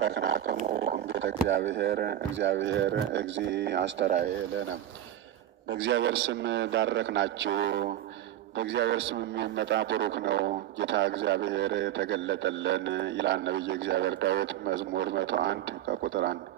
ባረክናክሙ እምቤተ እግዚአብሔር እግዚአብሔር እግዚ አስተርአየ ለነ። በእግዚአብሔር ስም ባረክናችሁ። በእግዚአብሔር ስም የሚመጣ ቡሩክ ነው፣ ጌታ እግዚአብሔር ተገለጠልን ይላል ነቢየ እግዚአብሔር ዳዊት መዝሙር 101 ከቁጥር 1።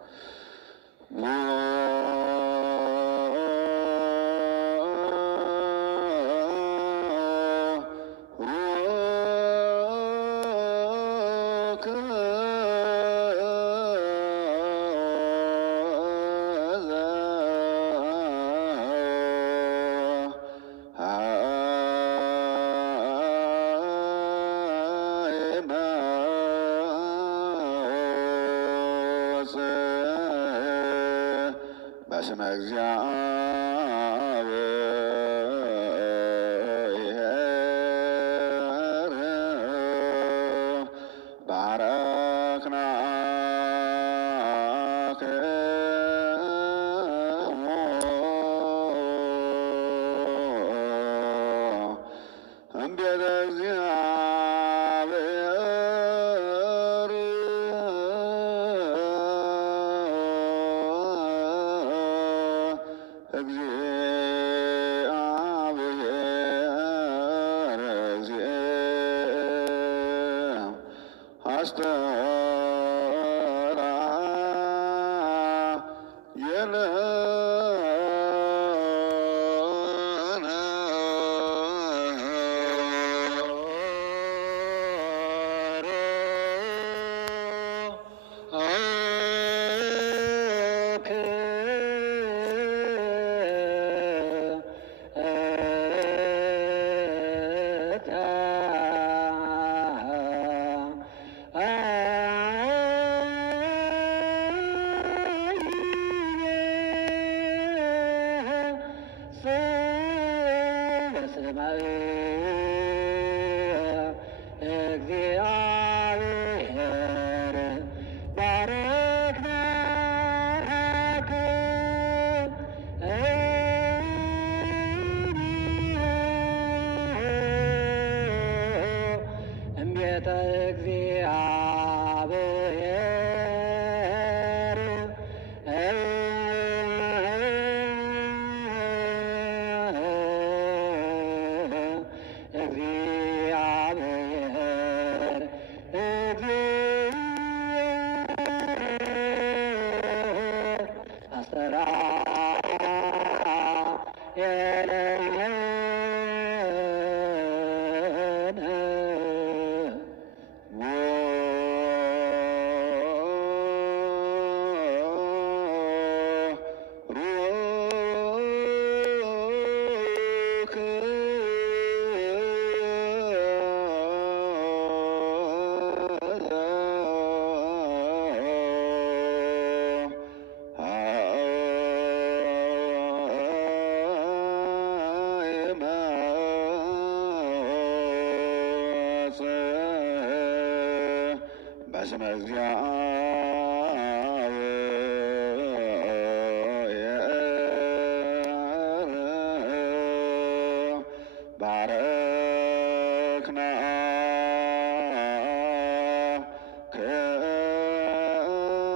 በስመ እግዚአብሔር ባረክናክሙ እምቤተ እግዚአብሔር እግዚአብሔር እግዚእ አስተርአየ ለነ። እግዚአብሔር ባረክናክሙ እምቤተ እግዚአብሔር እግዚአብሔር አስተርአየ ለነ። በስመ እግዚአብሔር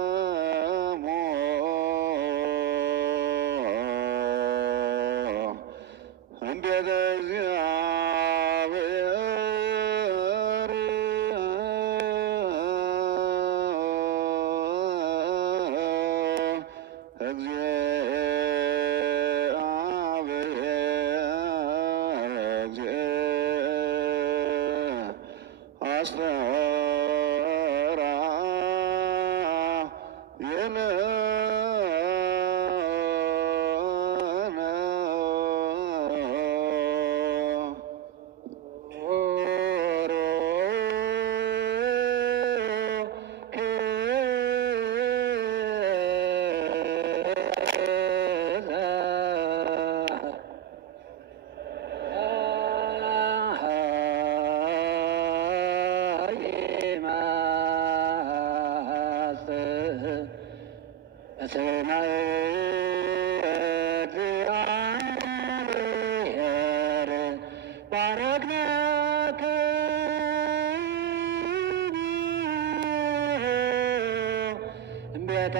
ባረክናክሙ እምቤተ እግዚአብሔር እግዚአብሔር እግዚእ አስተርአየ ለነ። ባረክናክሙ ቤተ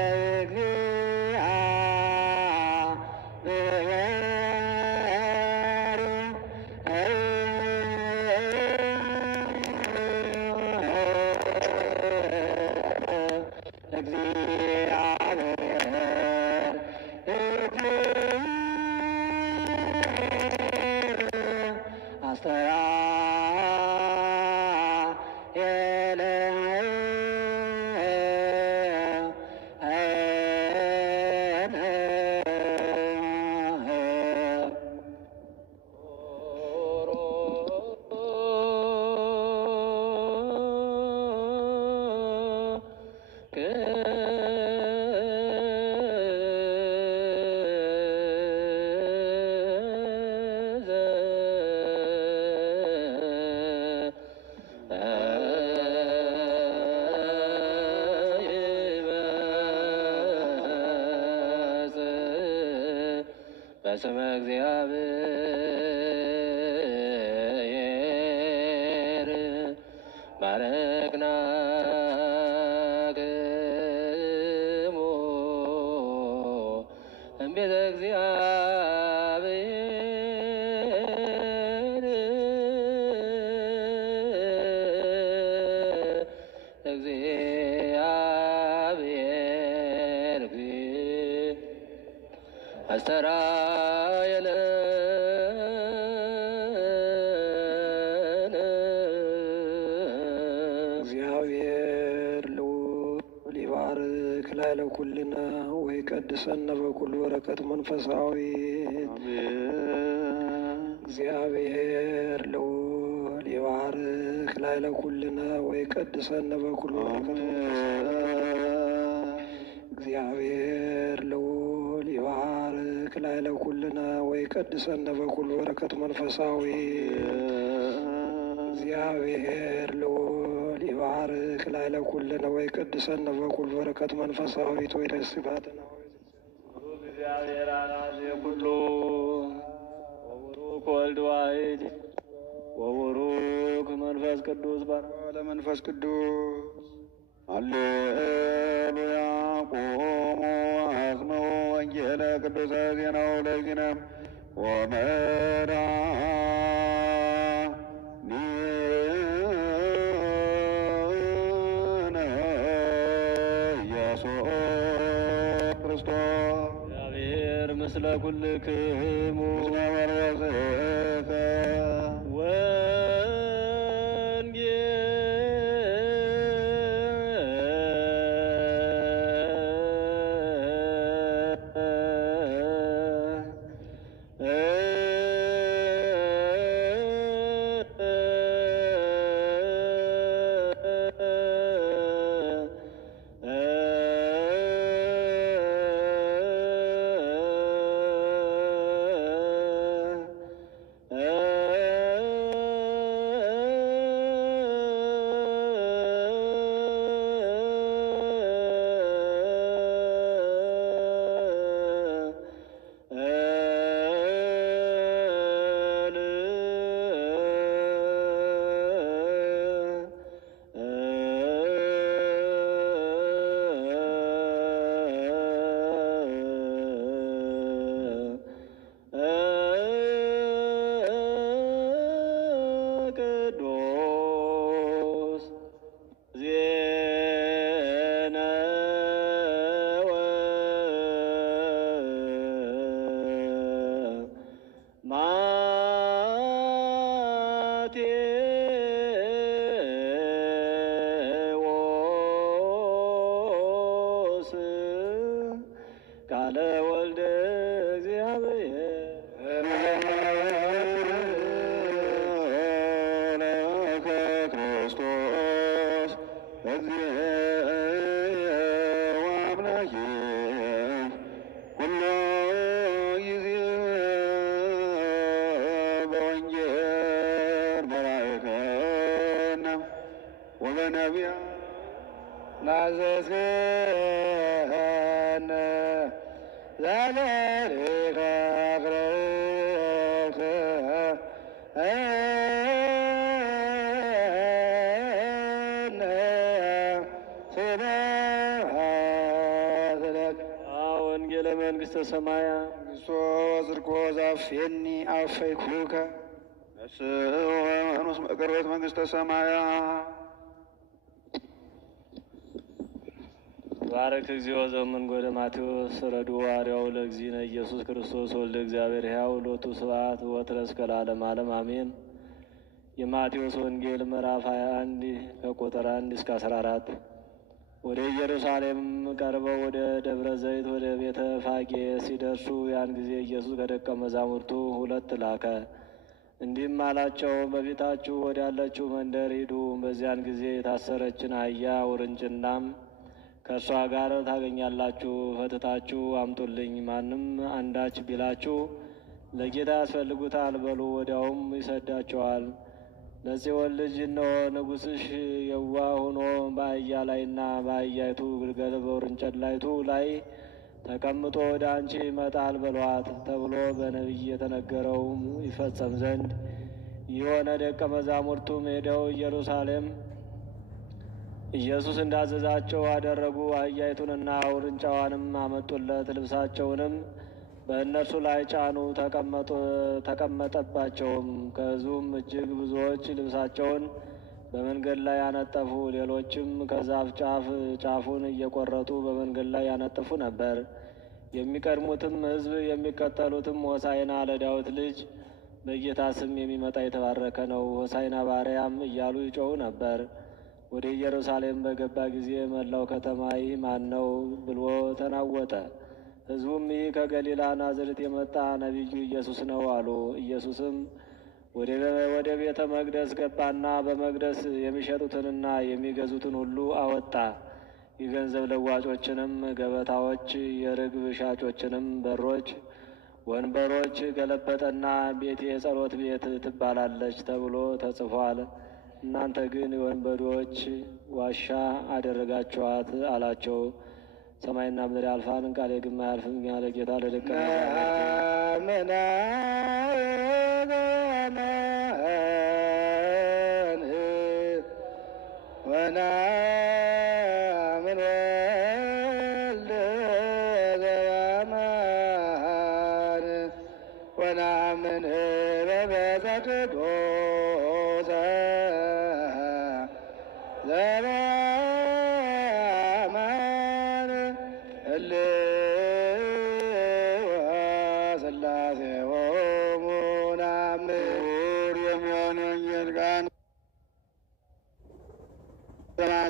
በስመ እግዚአብሔር ባረክናክሙ እምቤተ እግዚአብሔር አስተራየነ እግዚአብሔር ልዑል ይባርክ ላዕለ ኩልነ ወይቀድሰነ በኩሉ በረከት መንፈሳዊ እግዚአብሔር ልዑል ይባርክ ላዕለ ኩልነ ወይቀድሰነ በኩሉ በረከት እግዚአብሔር ልዑል ይባርክ ላዕለ ኩልነ ወይቀድሰነ በኩሉ በረከት መንፈሳዊ እግዚአብሔር ልዑል ይባርክ ላዕለ ኩልነ ወይቀድሰነ በኩሉ በረከት መንፈሳዊ ወይደስታትና እግዚአብሔር አናዜ ኩሉ ወቡሩክ ወልድ ዋሕድ ወቡሩክ መንፈስ ቅዱስ ለመንፈስ ቅዱስ ሃሌሉያ ቆሞ አስመው ወንጌለ ቅዱሰ ዜናው ለዚነ ወመድኃኒነ ኢየሱስ ክርስቶስ እግዚአብሔር ምስለ ኩልክሙ ምስለ መንፈስከ ቃለ ወልደ እግዚአብሔር ክርስቶስ ወአምላኬ ሁሉ ጊዜ በወንጌል በላይከነ ወበነቢያት ናዘዝከነ ዛለሪከ አቅረብከ ለመንግሥተ ሰማያ መንግሥቶ ጽድቆ ዛፌኒ አፈይኩከ ነስእ ወመኑስ መቅረበት መንግሥተ ሰማያ ባረክ እግዚኦ ዘእምንጎደ ማቴዎስ ረዱ ዋርያው ለእግዚእነ ኢየሱስ ክርስቶስ ወልደ እግዚአብሔር ሕያው ሎቱ ስብሐት ወትረ እስከ ለዓለመ ዓለም አሜን። የማቴዎስ ወንጌል ምዕራፍ 21 ከቁጥር 1 እስከ 14። ወደ ኢየሩሳሌም ቀርበው ወደ ደብረ ዘይት ወደ ቤተ ፋጌ ሲደርሱ ያን ጊዜ ኢየሱስ ከደቀ መዛሙርቱ 2 ላከ። እንዲህም አላቸው፣ በፊታችሁ ወዳለችው መንደር ሂዱ። በዚያን ጊዜ የታሰረችን አህያ ውርንጭናም ከእርሷ ጋር ታገኛላችሁ። ፈትታችሁ አምጡልኝ። ማንም አንዳች ቢላችሁ ለጌታ ያስፈልጉታል በሉ፣ ወዲያውም ይሰዳቸዋል። ለጽዮን ልጅ እነሆ ንጉሥሽ የዋህ ሆኖ በአህያ ላይና በአህያይቱ ግልገል በውርንጭላይቱ ላይ ተቀምጦ ወደ አንቺ ይመጣል በሏት ተብሎ በነቢይ የተነገረው ይፈጸም ዘንድ የሆነ። ደቀ መዛሙርቱም ሄደው ኢየሩሳሌም ኢየሱስ እንዳዘዛቸው አደረጉ። አህያይቱንና ውርንጫዋንም አመጡለት። ልብሳቸውንም በእነርሱ ላይ ጫኑ፣ ተቀመጠባቸውም። ከሕዝቡም እጅግ ብዙዎች ልብሳቸውን በመንገድ ላይ ያነጠፉ፣ ሌሎችም ከዛፍ ጫፍ ጫፉን እየቆረጡ በመንገድ ላይ ያነጥፉ ነበር። የሚቀድሙትም ሕዝብ የሚከተሉትም ሆሳዕና ለዳዊት ልጅ በጌታ ስም የሚመጣ የተባረከ ነው፣ ሆሳዕና በአርያም እያሉ ይጮኹ ነበር። ወደ ኢየሩሳሌም በገባ ጊዜ መላው ከተማ ይህ ማን ነው ብሎ ተናወጠ። ሕዝቡም ይህ ከገሊላ ናዝሬት የመጣ ነቢዩ ኢየሱስ ነው አሉ። ኢየሱስም ወደ ቤተ መቅደስ ገባና በመቅደስ የሚሸጡትንና የሚገዙትን ሁሉ አወጣ። የገንዘብ ለዋጮችንም ገበታዎች፣ የርግብ ሻጮችንም በሮች፣ ወንበሮች ገለበጠና ቤቴ የጸሎት ቤት ትባላለች ተብሎ ተጽፏል፣ እናንተ ግን የወንበዶች ዋሻ አደረጋችኋት አላቸው። ሰማይና ምድር ያልፋል፣ ቃሌ ግን አያልፍም ያለ ጌታ ለደቀ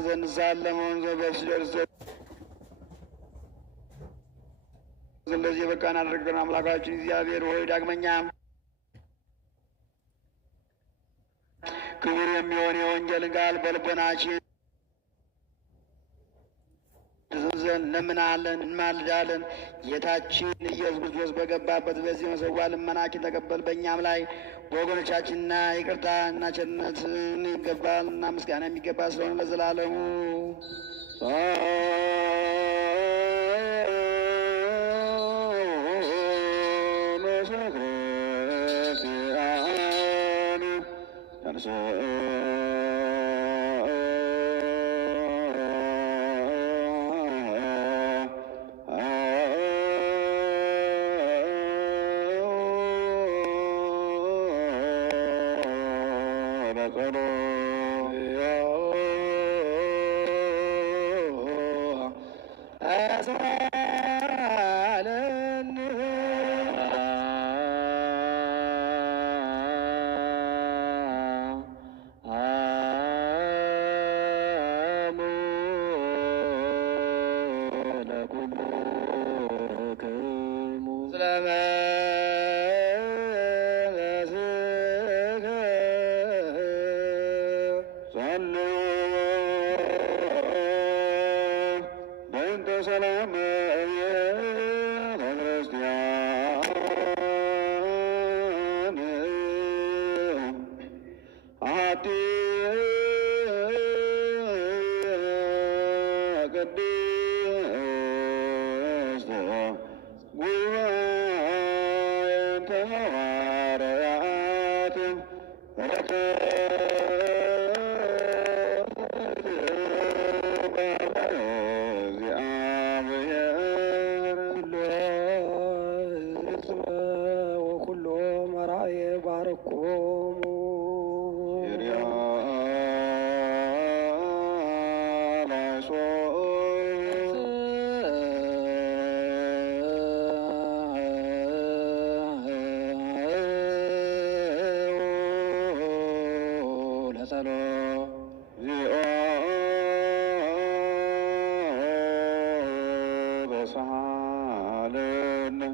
ዘንሳለመውን ዘበስ ደርሰ እንደዚህ በቃን አድርገን አምላካችን እግዚአብሔር ሆይ ዳግመኛ ክቡር የሚሆን የወንጌልን ቃል በልቦናችን ዘንድ እንለምናለን፣ እንማልዳለን። ጌታችን ኢየሱስ ክርስቶስ በገባበት በዚህ መሰዋ ልመናችን ተቀበል። በእኛም ላይ በወገኖቻችንና ይቅርታ እና ቸርነትን ይገባል እና ምስጋና የሚገባ ስለሆነ ለዘላለሙ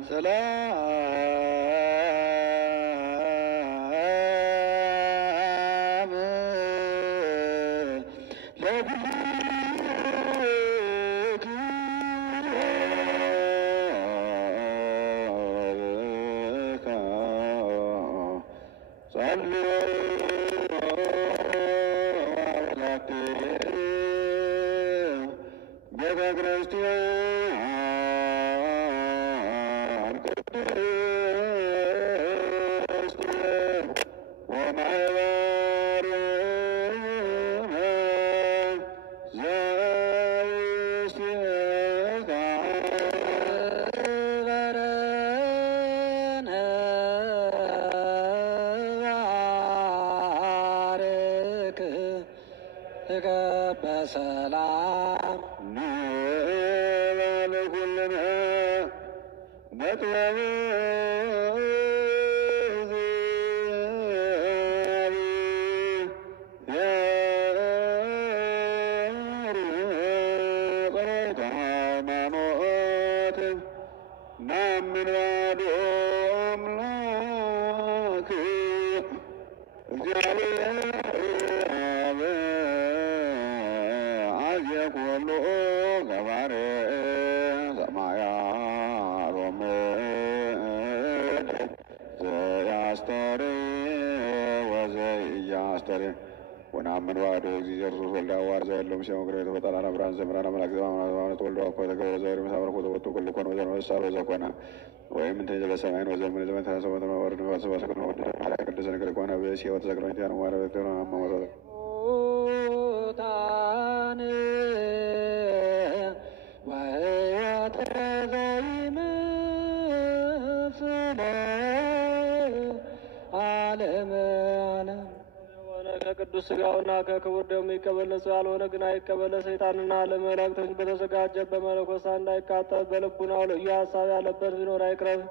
ሰላም ቤተ ክርስቲያን ቅድስት ወማኅበረ ዘውስቴታ በረነ ባርክ በሰላም ንበል ኩልነ በጥበብ ጸሎተ ሃይማኖት ናምን ባዶ አምላክ እግዚአብሔር አብ አዝየኩሉ ገባሬ ሰማያት ወምድር ዘያስተርእይ ወዘኢያስተርእይ ወነአምን በአሐዱ እግዚእ ኢየሱስ ወልደ ሐዋርያ ዘእለ እምሴ መክረው የተፈጠራን ብርሃን ዘምራን አምላክ ዘበአማን ተወልዶ አኮ ተገብረ ዘእግዚአብሔር መሳብርኮ ተወጡ ኩሉ ኮነ ወዘመሳሎ ዘኮነ ወይም እንተ ዘበሰማይን ወዘምን ዘመንተና ሰበተ ወርድ ወሰበሰ ኮነ ወደ ማርያም ቅድስት ነገር ኮነ በሲ ወተዘክረ እንቲያን ወማረ በተራ አማወታ ታን ወያተ ዘይመስለ ዓለመነ ከቅዱስ ሥጋውና ከክቡር ደሙ ይቀበለሰው ያልሆነ ግን አይቀበለ ሰይጣንና ለመላእክቶች በተዘጋጀ በመለኮት እንዳይቃጠል በልቡናው ልዩ ሀሳብ ያለበት ቢኖር አይቅረብ።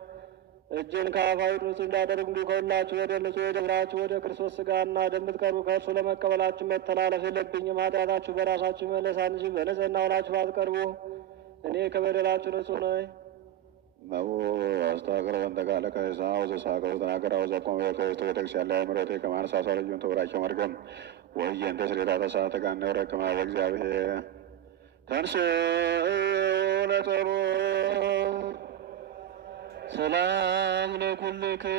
እጅን ከአፋዊ ንጹሕ እንዳደርግ እንዲሁ ከሁላችሁ ወደ ንጹሕ የደብራችሁ ወደ ክርስቶስ ሥጋና ደም ብትቀርቡ ከእርሱ ለመቀበላችሁ መተላለፍ የለብኝም። ኃጢአታችሁ በራሳችሁ ይመለሳል እንጂ በንጽሕና ሆናችሁ ባትቀርቡ እኔ ከበደላችሁ ንጹሕ ነኝ። ነቦ አስተካክለ ወንተ ቃለ ከሳ ወዘሳከው ተናገራ ወዘቆም የከስቶ ቤተክርስቲያን ላይ ምረቴ ከማንሳሳ ልዩን ተወራቸው መርገም ወየንተ ስሌታ ተሳተ ጋነ ረከማ በእግዚአብሔር ተንስ ለጠሩ ሰላም ለኩልክም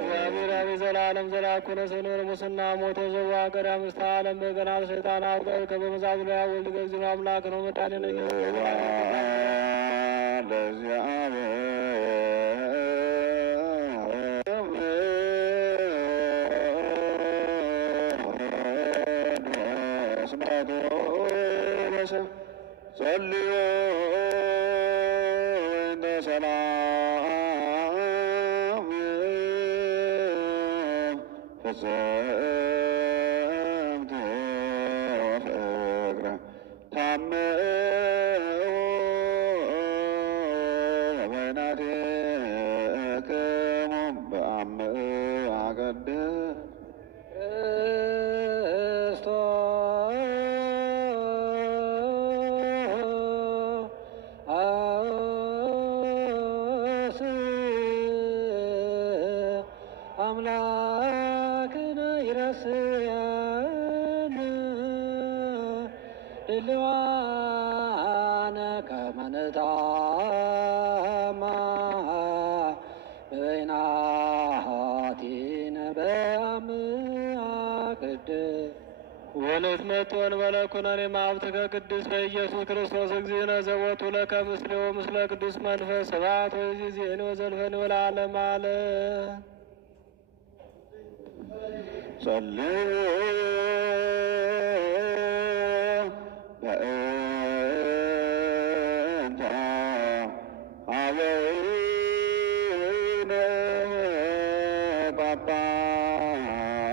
እግዚአብሔር አብ ዘላለም ዘላኩነ ሰኖር ሙስና ሞቶ ዘዋ ቀዳ ምስተ ዓለም በገና ሰይጣን አውቀ ከበመዛብሎ ወልድ ገዝኑ አምላክ ነው መጣኔ ነው ጸልዮ እንደ ሰላም ፍጽምት ወፍቅረ ታምዑ በይናቲክሙ በአምአ ቅድስት አምላክነ ይረስየነ ድልዋነ ከመ ንታማ በበይናቲነ በአምአ ቅድስት ወለትመቶን በለኩነኔ ማብትከ ቅድስት በኢየሱስ ክርስቶስ እግዚእነ ዘወቱ ለከ ምስሌው ምስለ ቅዱስ መንፈስ ስብሐት ወይእዜኒ ወዘልፈኒ ወለዓለመ ዓለም። ጸልዩ በእንተ አበዊነ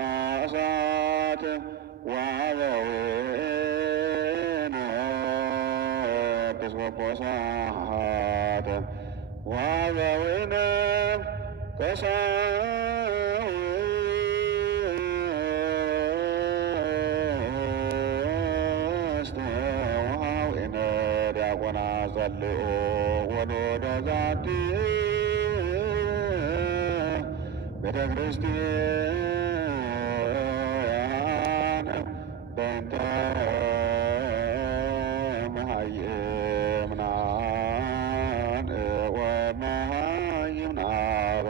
ጳጳሳት ወአበዊነ ኤጲስቆጶሳት ወአበዊነ ቀሳውስት ወኀዊነ ዲያቆናት ጸልኡ ወሎደ ዛቲ ቤተ ክርስቲያን በእንተ መሃይምናን ወመሃይምናብ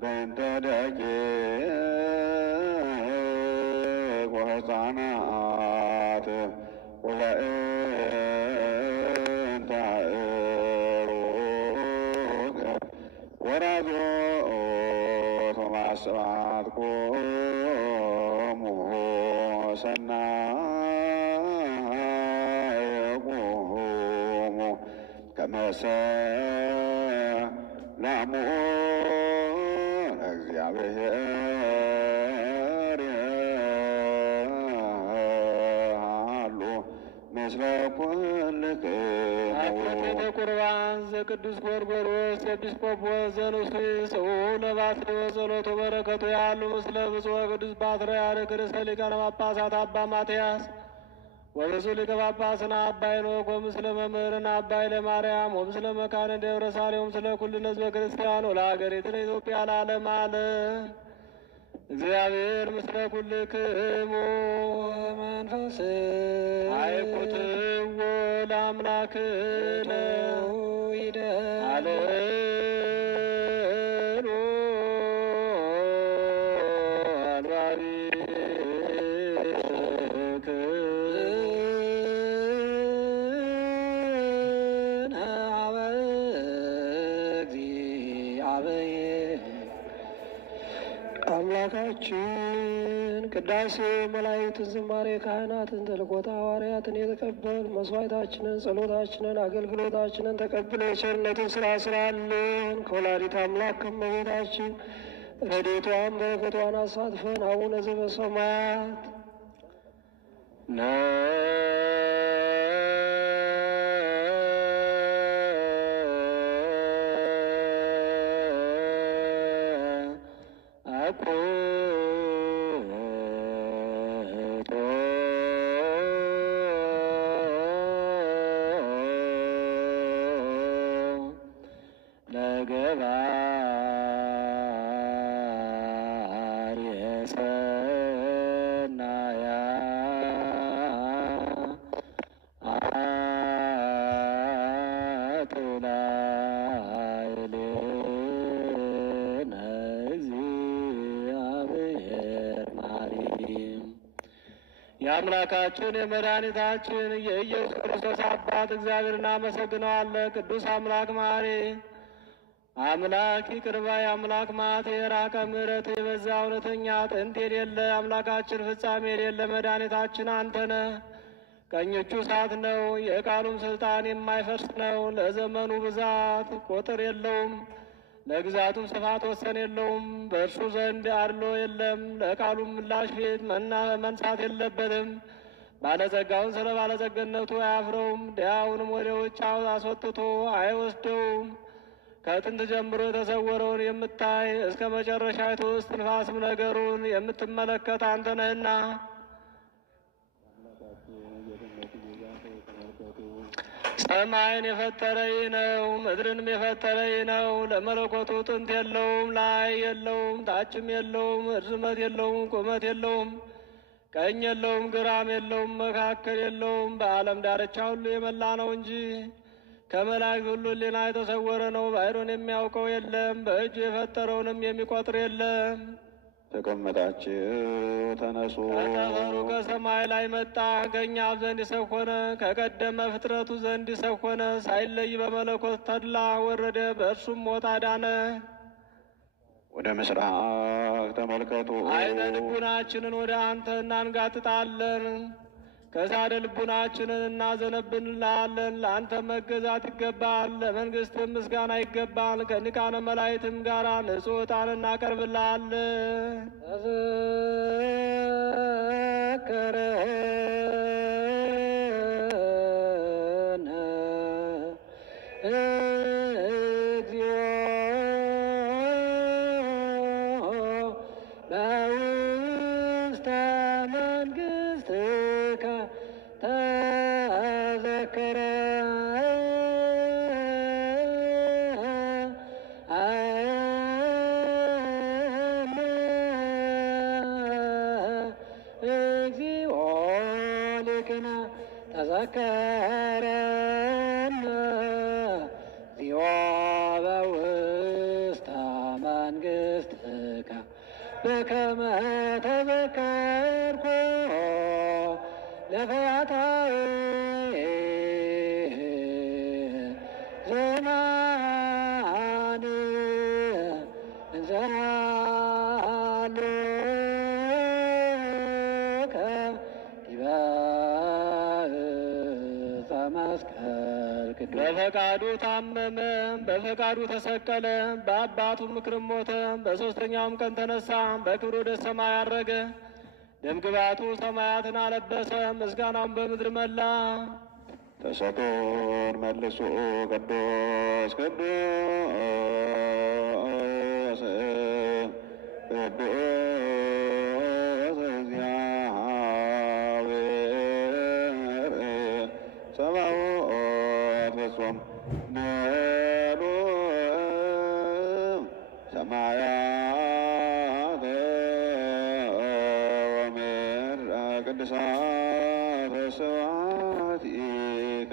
በእንተ ደቂቅ ወሕፃናት ወበእንተ አእሩግ ወራዞት ወማስባት ቆሙ ሰናየ ቆሙ ከመ ሰላሙ እግዚአብሔር ሃሉ ምስለ ኩልክሙ አኮቴተ ቁርባን ዘቅዱስ ጎርጎርዮስ ኤጲስቆጶስ ዘንውስብእሁ ለባስልዮስ ጸሎቱ በረከቱ ያሉ ምስለ ብፁዕ ቅዱስ ፓትርያርክ ርእሰ ሊቃነ ጳጳሳት አባ ማትያስ ወብፁዕ ሊቀ ጳጳስና አባ ሄኖክ ወምስለ መምህርና አባ ኃይለማርያም ወምስለ መካነ ደብረ ሳሌም ወምስለ ኩልነ ሕዝበ ክርስቲያን ወለሀገሪትነ ኢትዮጵያ ለዓለመ ዓለም እግዚአብሔር ምስለ ኩልክሙ መንፈስ አይኩትዎ ለአምላክነ አሌሉ አምላካችን ቅዳሴ መላእክትን፣ ዝማሬ ካህናትን፣ ተልእኮተ ሐዋርያትን የተቀበል መስዋዕታችንን፣ ጸሎታችንን፣ አገልግሎታችንን ተቀብለ የቸርነትን ስራ ስራልን። ከወላዲተ አምላክ ከእመቤታችን ረድኤቷን በረከቷን አሳትፈን። አቡነ ዘበሰማያት የአምላካችን የመድኃኒታችን የኢየሱስ ክርስቶስ አባት እግዚአብሔር እናመሰግነዋለን። ቅዱስ አምላክ መሐሪ አምላክ ይቅር ባይ አምላክ መዓት የራቀ ምሕረት የበዛ እውነተኛ ጥንት የሌለ አምላካችን ፍጻሜ የሌለ መድኃኒታችን አንተ ነህ። ቀኝ እጁ እሳት ነው፣ የቃሉም ስልጣን የማይፈርስ ነው። ለዘመኑ ብዛት ቁጥር የለውም፣ ለግዛቱም ስፋት ወሰን የለውም። በእርሱ ዘንድ አድሎ የለም፣ ለቃሉም ምላሽ ፊት መንሳት የለበትም። ባለጸጋውን ስለ ባለጸግነቱ አያፍረውም፣ ድሃውንም ወደ ውጭ አስወጥቶ አይወስደውም። ከጥንት ጀምሮ የተሰወረውን የምታይ እስከ መጨረሻይቱ እስትንፋስም ነገሩን የምትመለከት አንተ ነህና ሰማይን የፈጠረ ይህ ነው፣ ምድርንም የፈጠረ ይህ ነው። ለመለኮቱ ጥንት የለውም፣ ላይ የለውም፣ ታችም የለውም፣ ርዝመት የለውም፣ ቁመት የለውም፣ ቀኝ የለውም፣ ግራም የለውም፣ መካከል የለውም። በዓለም ዳርቻ ሁሉ የመላ ነው እንጂ ከመላእክት ሁሉ ሕሊና የተሰወረ ነው። ባሕሩን የሚያውቀው የለም፣ በእጁ የፈጠረውንም የሚቆጥር የለም። ተቀመጣችሁ ተነሱ። ከጠፈሩ ከሰማይ ላይ መጣ፣ ከእኛ ዘንድ ሰው ሆነ፣ ከቀደመ ፍጥረቱ ዘንድ ሰው ሆነ። ሳይለይ በመለኮት ተድላ ወረደ፣ በእርሱም ሞት አዳነ። ወደ ምስራቅ ተመልከቱ። ዓይነ ልቡናችንን ወደ አንተ እናንጋጥጣለን። ከሳደ ልቡናችንን እናዘነብንልሃለን። ለአንተ መገዛት ይገባል፣ ለመንግሥትም ምስጋና ይገባል። ከሊቃነ መላእክትም ጋር ንጹሕ ዕጣን እናቀርብልሃለን። ተዘከረነ እግዚኦ በውስተ መንግሥትከ እግዚኦ ሊቅነ ተዘከረነ እግዚኦ በውስተ መንግሥትከ በከመ ተዘከርኮ ለፈያታዊ ዘማን እንዘሃሉከ ዲበ ዕፀ መስቀል ቅዱስ። በፈቃዱ ታመመ፣ በፈቃዱ ተሰቀለ፣ በአባቱ ምክርም ሞተ። በሦስተኛውም ቀን ተነሳ፣ በክብሩ ወደ ሰማይ አረገ። ደምግባቱ ሰማያትን አለበሰ፣ ምስጋናውን በምድር መላ። ተሰጦን መልሶ ቅዱስ ቅዱስ ቅዱስ እግዚአብሔር ጸባኦት ፍጹም ምሉእ ሰማያት ወምድር ቅዱሳት ስብሐቲከ።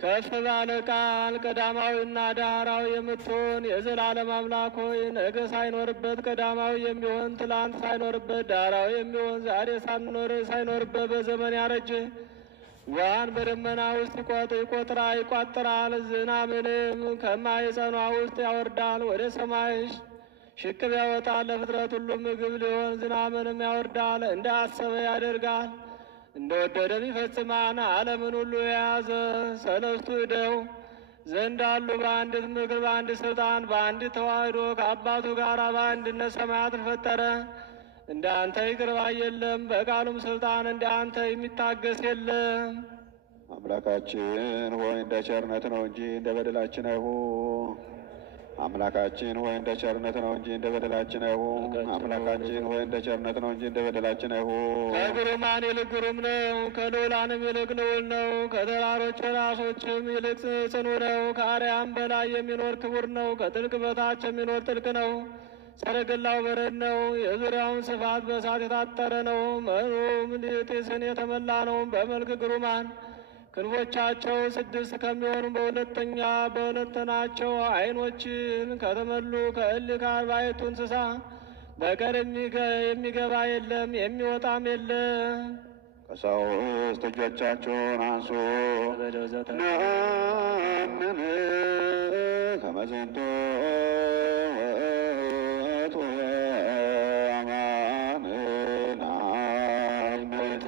ከፍ ባለ ቃል ቀዳማዊና ዳህራዊ የምትሆን የዘላለም አምላክ ሆይ ነገ ሳይኖርበት ቀዳማዊ የሚሆን ትላንት ሳይኖርበት ዳህራዊ የሚሆን ዛሬ ሳይኖርበት በዘመን ያረጀ ውሃን በደመና ውስጥ ይቋጥራል፣ ዝናብንም ከማኅፀኗ ውስጥ ያወርዳል። ወደ ሰማይ ሽቅብ ያወጣል፣ ለፍጥረት ሁሉ ምግብ ሊሆን ዝናብንም ያወርዳል። እንደ አሰበ ያደርጋል፣ እንደ ወደደም ይፈጽማል። ዓለምን ሁሉ የያዘ ሰለስቱ እደው ዘንድ አሉ። በአንዲት ምክር፣ በአንዲት ስልጣን፣ በአንዲት ተዋሕዶ ከአባቱ ጋር በአንድነት ሰማያትን ፈጠረ። እንደ አንተ ይቅር ባይ የለም፣ በቃሉም ስልጣን እንደ አንተ የሚታገስ የለም። አምላካችን ሆይ እንደ ቸርነት ነው እንጂ እንደ በደላችን አይሁን። አምላካችን ሆይ እንደ ቸርነት ነው እንጂ እንደ በደላችን አይሁን። አምላካችን ሆይ እንደ ቸርነት ነው እንጂ እንደ በደላችን አይሁን። ከግሩማን ይልቅ ግሩም ነው፣ ከልዑላንም ይልቅ ልዑል ነው። ከተራሮች ራሶችም ይልቅ ጽኑ ነው። ከአርያም በላይ የሚኖር ክቡር ነው፣ ከጥልቅ በታች የሚኖር ጥልቅ ነው። ሰረገላው በረድ ነው፣ የዙሪያውን ስፋት በእሳት የታጠረ ነው። መሩም ጢስን የተመላ ነው። በመልክ ግሩማን ክንፎቻቸው 6 ከሚሆኑ በሁለተናቸው ዓይኖችን ከተመሉ ከእልህ ከአርባዕቱ እንስሳ በቀር የሚገባ የለም የሚወጣም የለም። ቀሳውስት እጆቻቸውን አንሱ። ነአምን ከመ ዝንቱ ውእቱ አማን ናዝሜተ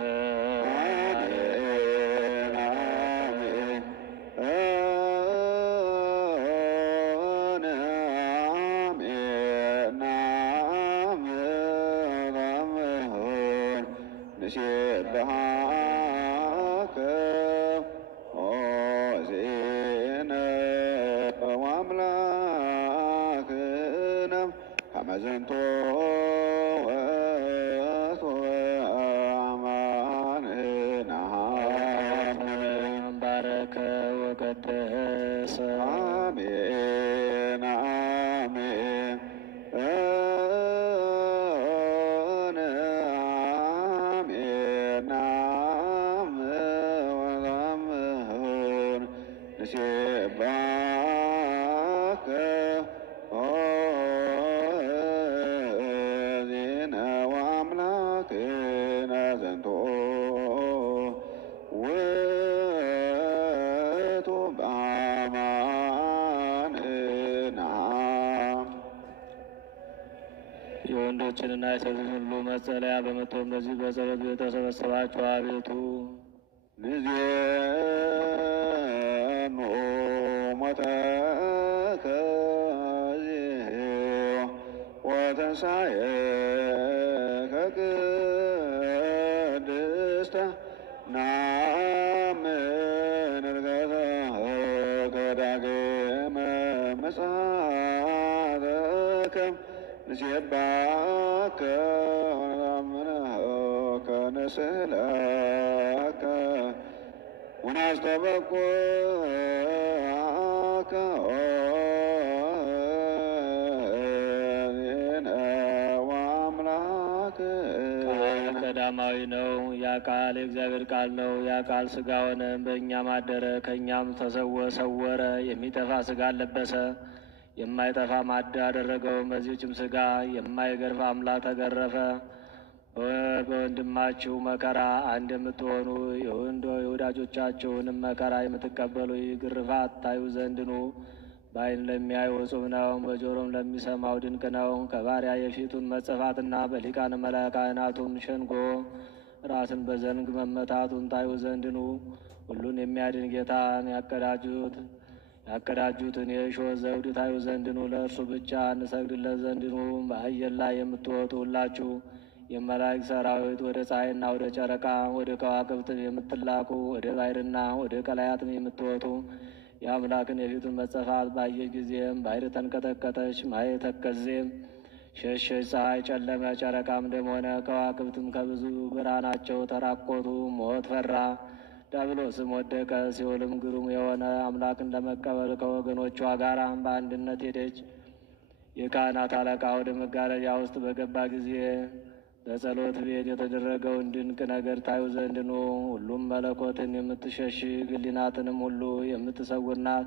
ንሴብሐከ ኦዜነ ወአምላክነ ከመ ዝንቱ ውእቱ አማንና ባረከ ወቀደሰ አሜን አሜን ንሴብሐከ የወንዶችንና የሴቶችን ሁሉ መጸለያ በምትሆን በዚህ በጸሎት ቤት ተሰበሰባችሁ። አቤቱ ንዜኑ ሞተከ ወተንሣኤከ ቅድስተ ናምን ዕርገተከ ዳግመ ምጽአተከ ንሴብሐከ ወነአምነከ ንስእለከ ወናስተበቁዐከ ዜነ ወአምላክ። ቃል ቀዳማዊ ነው። ያ ቃል የእግዚአብሔር ቃል ነው። ያ ቃል ሥጋ ሆነ፣ በእኛም አደረ፣ ከእኛም ተሰወረ። የሚጠፋ ሥጋ ለበሰ፣ የማይጠፋ ማዳ አደረገው። በዚህችም ሥጋ የማይገርፍ አምላክ ተገረፈ። በወንድማችሁ መከራ አንድ የምትሆኑ የወዳጆቻችሁንም መከራ የምትቀበሉ ይህ ግርፋት ታዩ ዘንድ ኑ። በዓይን ለሚያዩ ዕጹብ ነው፣ በጆሮም ለሚሰማው ድንቅ ነው። ከባሪያ የፊቱን መጸፋትና በሊቃነ መላእክት ካህናቱም ሸንጎ ራስን በዘንግ መመታቱን ታዩ ዘንድ ኑ። ሁሉን የሚያድን ጌታን ያቀዳጁትን የእሾህ ዘውድ ታዩ ዘንድ ኑ። ለእርሱ ብቻ እንሰግድለት ዘንድ ኑ። በአየር ላይ የምትወጡ ሁላችሁ የመላእክት ሰራዊት፣ ወደ ፀሐይና ወደ ጨረቃ ወደ ከዋክብትም የምትላኩ ወደ ባሕርና ወደ ቀላያትም የምትወጡ የአምላክን የፊቱን መጸፋት ባየች ጊዜም ባሕር ተንቀጠቀጠች፣ ማየ ተከዜም ሸሸች፣ ፀሐይ ጨለመ፣ ጨረቃም ደም ሆነ፣ ከዋክብትም ከብዙ ብርሃናቸው ተራቆቱ። ሞት ፈራ፣ ዲያብሎስም ወደቀ። ሲኦልም ግሩም የሆነ አምላክን ለመቀበል ከወገኖቿ ጋር በአንድነት ሄደች። የካህናት አለቃ ወደ መጋረጃ ውስጥ በገባ ጊዜ በጸሎት ቤት የተደረገውን ድንቅ ነገር ታዩ ዘንድ ኑ። ሁሉም መለኮትን የምትሸሽግ ሕሊናትንም ሁሉ የምትሰውር ናት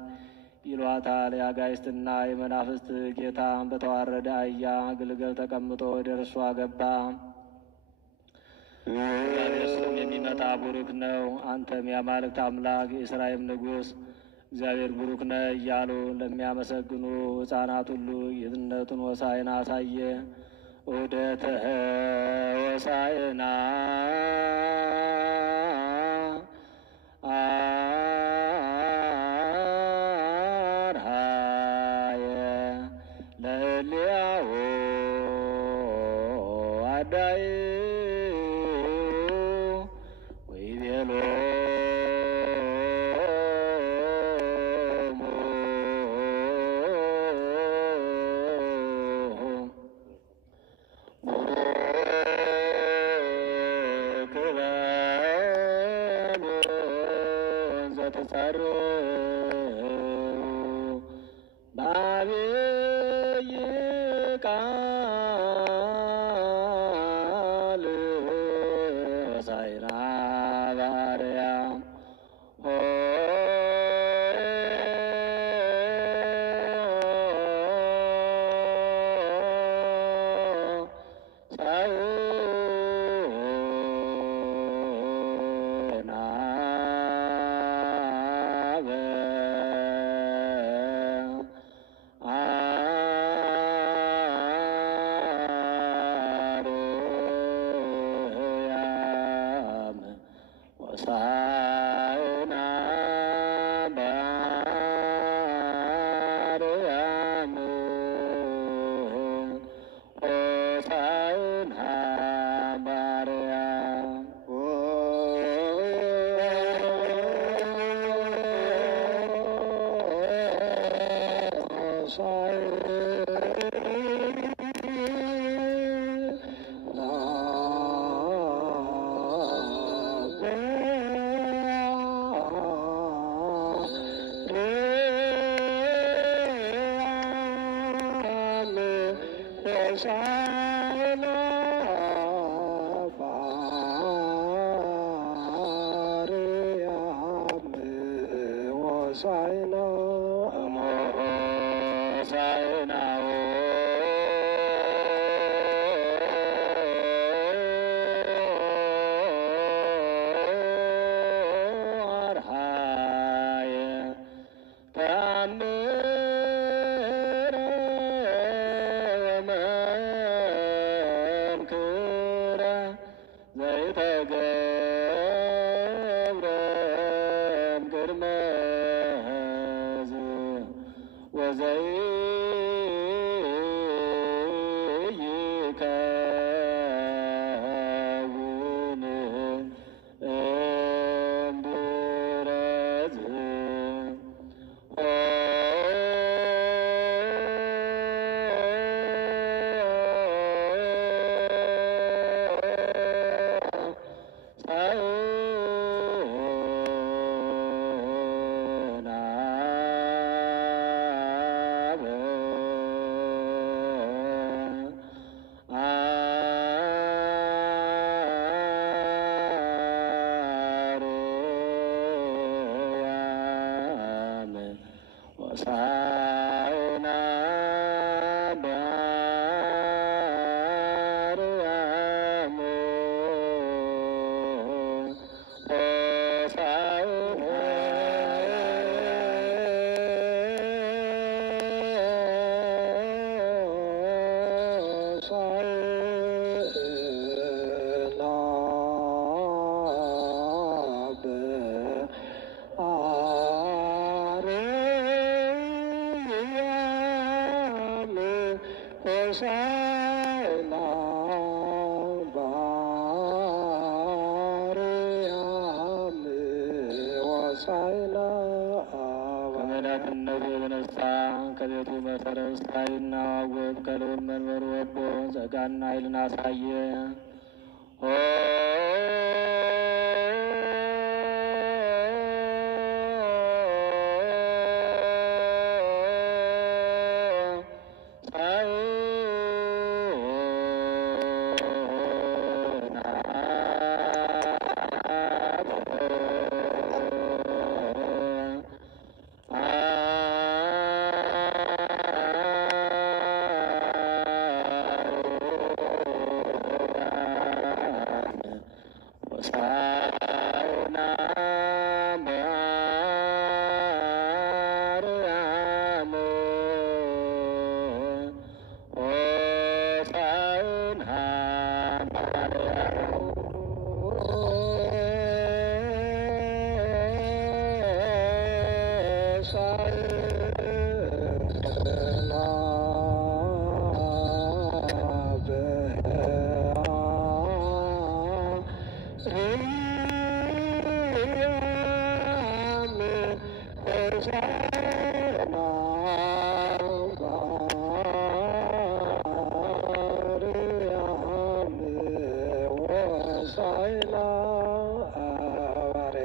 ይሏታል። የአጋዕዝትና የመናፍስት ጌታ በተዋረደ አህያ ግልገል ተቀምጦ ወደ እርሷ ገባ። እግዚአብሔር ስም የሚመጣ ቡሩክ ነው። አንተም የአማልክት አምላክ የእስራኤል ንጉሥ እግዚአብሔር ቡሩክ ነህ እያሉ ለሚያመሰግኑ ሕፃናት ሁሉ የድነቱን ሆሳዕና አሳየ። ዑደተ ሆሳዕና አርኃየ ለእልያሁ አዳይ ወይቤሎሙ በአብይ ቃል ሆሳዕና በአርያም ሆሳዕና በአርያም ሆሳዕና በአርያም ሆሳዕና በአርያም ሆሳዕና ሆሳዕና አርኃየ ተአምረ ከመላክነቱ የተነሳ ከቤቱ መሰረት ሳይናወጥ ከልዑል መንበሩ ወርዶ ጸጋና ኃይልን አሳየ።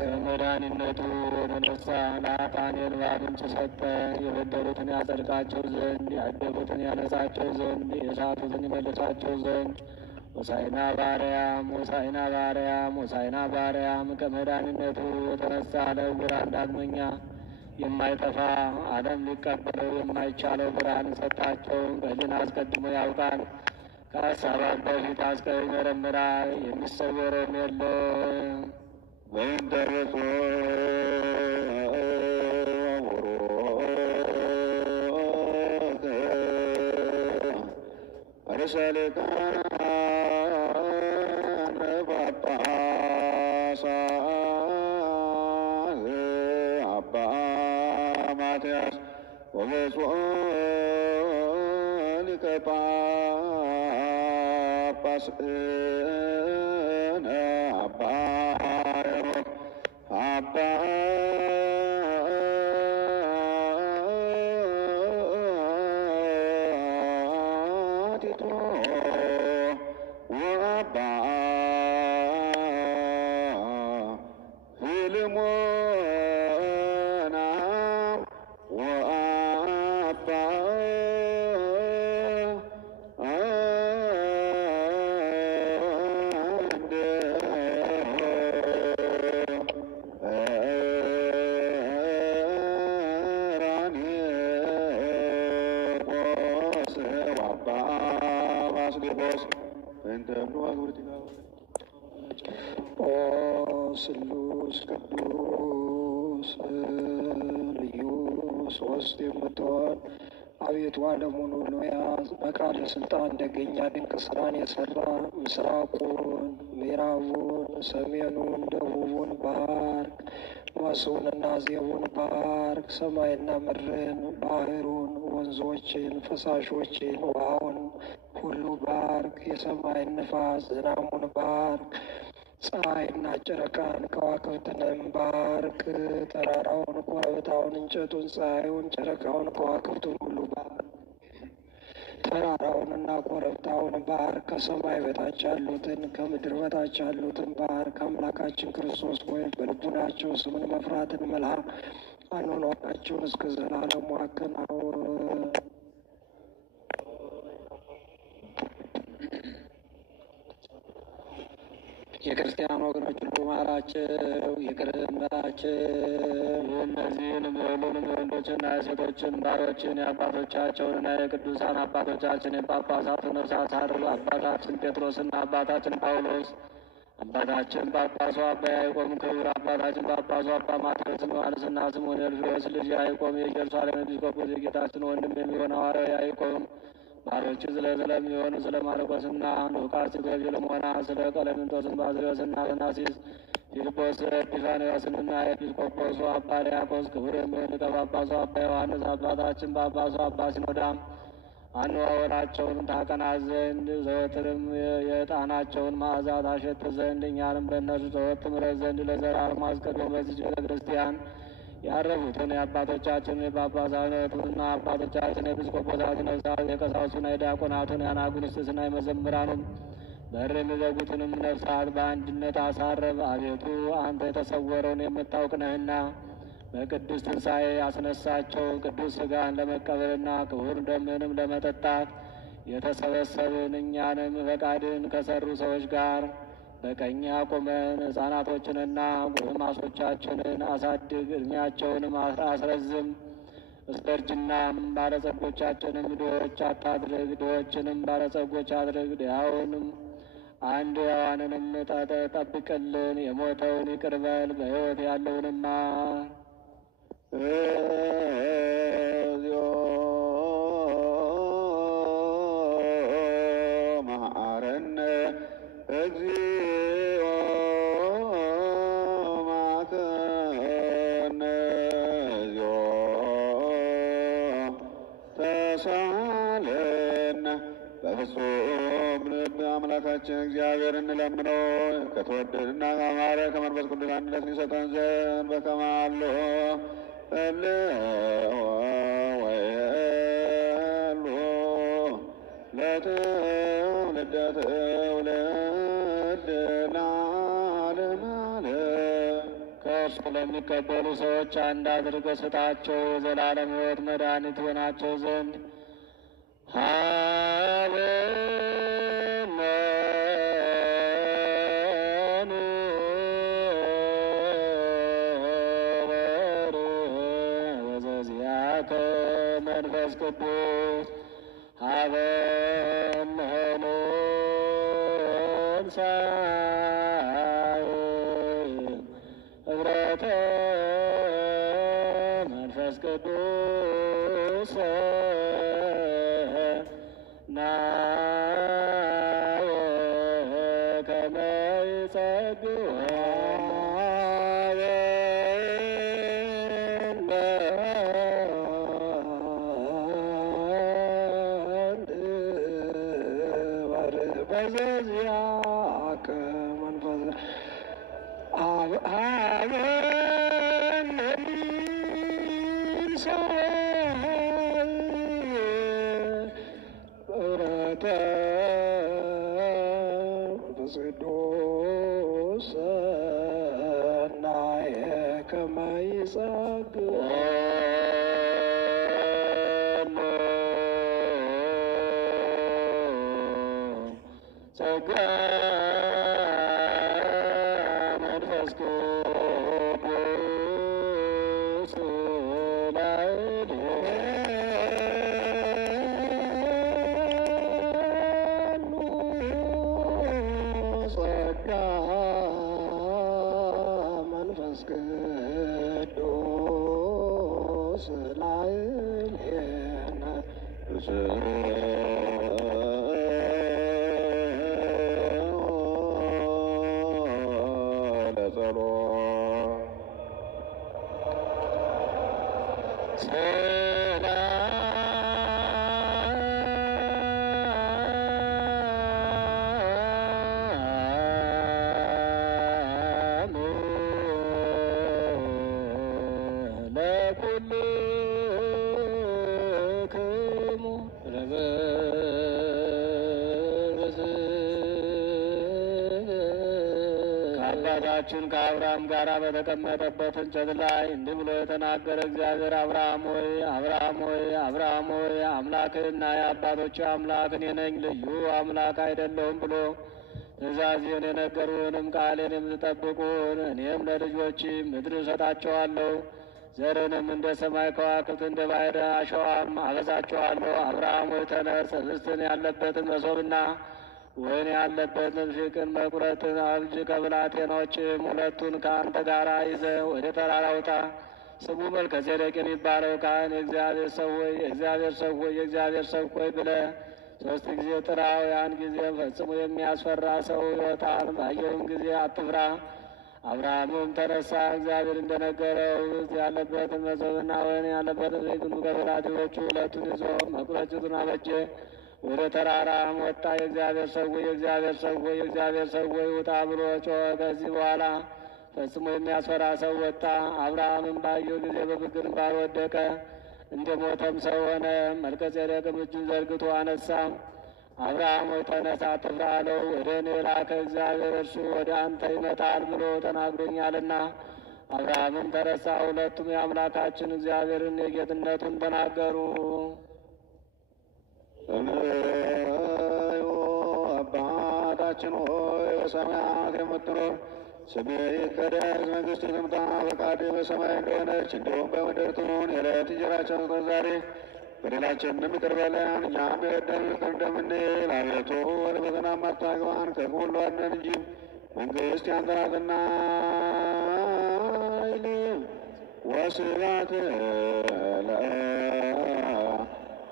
ከመድኃኒነቱ የተነሳ ለኃጥአን የእንባ ምንጭ ሰጠ። የበደሉትን ያጸድቃቸው ዘንድ፣ ያደፉትን ያነጻቸው ዘንድ፣ የሳቱትን ይመልሳቸው ዘንድ። ሆሳዕና በአርያም ሆሳዕና በአርያም ሆሳዕና በአርያም። ከመድኃኒነቱ የተነሳ ለዕውራን ዳግመኛ የማይጠፋ ዓለም ሊቀበለው የማይቻለው ብርሃን ሰጣቸው። በልን አስቀድሞ ያውቃል፣ ከሀሳባት በፊት አስቀድሞ ይመረምራል፣ የሚሰወረውም የለም። ወይም ደረሶ ርእሰ ሊቃነ ጳጳሳት አባ ማትያስ ወብፁዕ ሊቀ ጳጳስነ አባ ሄኖክ አባ ቲቶ ወአባ ፊልሞና ወአባ ኦ ስሉስ ቅዱስ ልዩ ሶስት የምትሆን አቤቱ ዓለሙን ሁሉ ያዝ። በቃል ስልጣን እንደገኛ ድንቅ ስራን የሰራ ምስራቁን፣ ምዕራቡን፣ ሰሜኑን፣ ደቡቡን ባርክ። ወሱንና ዜቡን ባርክ። ሰማይና ምድርን፣ ባህሩን፣ ወንዞችን፣ ፈሳሾችን፣ ውሃውን ሁሉ ባርክ። የሰማይን ንፋስ ዝናሙን ባርክ። ፀሐይና ጨረቃን ከዋክብትንም ባርክ። ተራራውን፣ ኮረብታውን፣ እንጨቱን፣ ፀሐዩን፣ ጨረቃውን፣ ከዋክብቱን ሁሉ ባርክ። ተራራውንና ኮረብታውን ባርክ። ከሰማይ በታች ያሉትን ከምድር በታች ያሉትን ባርክ። አምላካችን ክርስቶስ ሆይ በልቡናቸው ስምን መፍራትን ምላ። አኗኗራቸውን እስከ ዘላለሙ አከናውን። የክርስቲያን ወገኖች ሁሉ ማራቸው፣ ይቅር በላቸው። እነዚህን ሁሉንም የወንዶችና የሴቶችን ባሮችን የአባቶቻቸውንና የቅዱሳን አባቶቻችን የጳጳሳቱን ነፍሳት አድርግ። አባታችን ጴጥሮስና አባታችን ጳውሎስ፣ አባታችን ጳጳሱ አባ ያዕቆብ ክቡር፣ አባታችን ጳጳሱ አባ ማትያስን፣ ዮሐንስና ስምዖን፣ የእልፍዮስ ልጅ ያዕቆብ፣ የኢየሩሳሌም ኤጲስቆጶስ፣ የጌታችን ወንድም የሚሆን ሐዋርያው ያዕቆብ፣ ባሮች ስለሚሆኑ ስለ ማርቆስና ሉቃስ፣ ገቢልሞና፣ ስለ ቀለምንጦስን፣ ባዝልዮስና አትናሲስ፣ ፊልጶስ፣ ኤጲፋንዮስንና ኤጲስቆጶሱ አባ ዲያቆስ፣ ክቡር የሚሆን ሊቀ ጳጳሱ አባ ዮሐንስ፣ አባታችን ጳጳሱ አባ ሲኖዳም አነዋወራቸውን ታቀና ዘንድ ዘወትርም የዕጣናቸውን መዓዛ ታሸት ዘንድ እኛንም በእነርሱ ዘወት ምሕረት ዘንድ ለዘላለሙ አስቀድሞ በዚች ቤተ ክርስቲያን ያረፉትን የአባቶቻችን የጳጳሳቱንና አባቶቻችን የኤጲስቆጶሳት ነፍሳት የቀሳውስቱና የዲያቆናቱን የአናጉንስጥስና የመዘምራኑን በር የሚዘጉትንም ነፍሳት በአንድነት አሳረብ። አቤቱ አንተ የተሰወረውን የምታውቅ ነህና በቅዱስ ትንሣኤ ያስነሳቸው ቅዱስ ሥጋን ለመቀበልና ክቡር ደምህንም ለመጠጣት የተሰበሰብን እኛንም ፈቃድን ከሰሩ ሰዎች ጋር በቀኝ አቁመን ሕፃናቶችንና ጎልማሶቻችንን አሳድግ፣ ዕድሜያቸውንም አስረዝም። እስከ እርጅናም ባለጸጎቻችንም ድሆች አታድርግ፣ ድሆችንም ባለጸጎች አድርግ። ድሃውንም አንድ ሕያዋንንም ጠብቅልን። የሞተውን ይቅር በል፣ በሕይወት ያለውንማ መሐረነ እግዚኦ ማከነ እግዚኦ ተሳለነ። በፍጹም ልብ አምላካችን እግዚአብሔር እንለምነው ከተወደደና ከአማረ ከመንፈስ ቅዱስ አንድነት ሊሰጠን ዘንድ በከመ አሎ ወየሉ ለትውልደ ትውልድ ለዓለመ ዓለም ከእርሱ ለሚቀበሉ ሰዎች አንድ አድርገህ ስጣቸው፣ የዘላለም ሕይወት መድኃኒት ይሆናቸው ዘንድ መንፈስ ቅዱስ ሀበነህን ሳይ ህብረተ መንፈስ ቅዱስ ናየ ከመ ይጸግብ ሰላም አባታችን ከአብርሃም ጋር በተቀመጠበት እንጨት ላይ እንዲህ ብሎ የተናገረ እግዚአብሔር አብርሃም ሆይ አብርሃም ሆይ አብርሃም ሆይ አምላክህና የአባቶች አምላክ እኔ ነኝ፣ ልዩ አምላክ አይደለሁም ብሎ ትእዛዜን የነገሩህንም ቃሌን የምትጠብቁን እኔም ለልጆች ምድር እሰጣቸዋለሁ፣ ዘርንም እንደ ሰማይ ከዋክብት እንደ ባሕር አሸዋም አበዛቸዋለሁ። አብርሃም ሆይ ተነስ፣ ኅብስትን ያለበትን መሶብና ወይን ያለበትን ፊቅን መቁረጥን አብጅ። ከብላቴኖችም ሁለቱን ከአንተ ጋር ይዘህ ወደ ተራራ ውጣ። ስሙ መልከጼዴቅ የሚባለው ካህን የእግዚአብሔር ሰው ሆይ የእግዚአብሔር ሰው ሆይ የእግዚአብሔር ሰው ሆይ ብለህ 3 ጊዜ ጥራው። ያን ጊዜም ፈጽሞ የሚያስፈራ ሰው ይወጣል። ባየውም ጊዜ አትፍራ። አብርሃምም ተነሳ፣ እግዚአብሔር እንደነገረው ኅብስት ያለበትን መሶብና ወይን ያለበትን ፊቅን ከብላቴኖቹ ሁለቱን ይዞ መቁረጭቱን አበጀ። ወደ ተራራም ወጣ። የእግዚአብሔር ሰው ሆይ የእግዚአብሔር ሰው ሆይ የእግዚአብሔር ሰው ሆይ ውጣ ብሎ ጮኸ። ከዚህ በኋላ ፈጽሞ የሚያስፈራ ሰው ወጣ። አብርሃምም ባየው ጊዜ በግንባሩ ወደቀ፣ እንደ ሞተም ሰው ሆነ። መልከጼዴቅም እጁን ዘርግቶ አነሳ። አብርሃም ሆይ ተነሳ፣ አትፍራ አለው። ወደ እኔ ላከ እግዚአብሔር እርሱ ወደ አንተ ይመጣል ብሎ ተናግሮኛልና። አብርሃምም ተነሳ። ሁለቱም የአምላካችን እግዚአብሔርን የጌትነቱን ተናገሩ። አባታችን ሆይ በሰማያት የምትኖር ስምህ ይቀደስ፣ መንግሥትህ ትምጣ፣ ፈቃድህ በሰማይ እንደሆነች እንዲሁም በምድር ትሁን። የዕለት እንጀራችንን ስጠን ዛሬ፣ በደላችንንም ይቅር በለን እኛም የበደሉንን ይቅር እንደምንል። አቤቱ ወደ ፈተና አታግባን ከክፉ ሁሉ አድነን እንጂ መንግሥት ያንተ ናትና፣ ኃይል ወስብሐት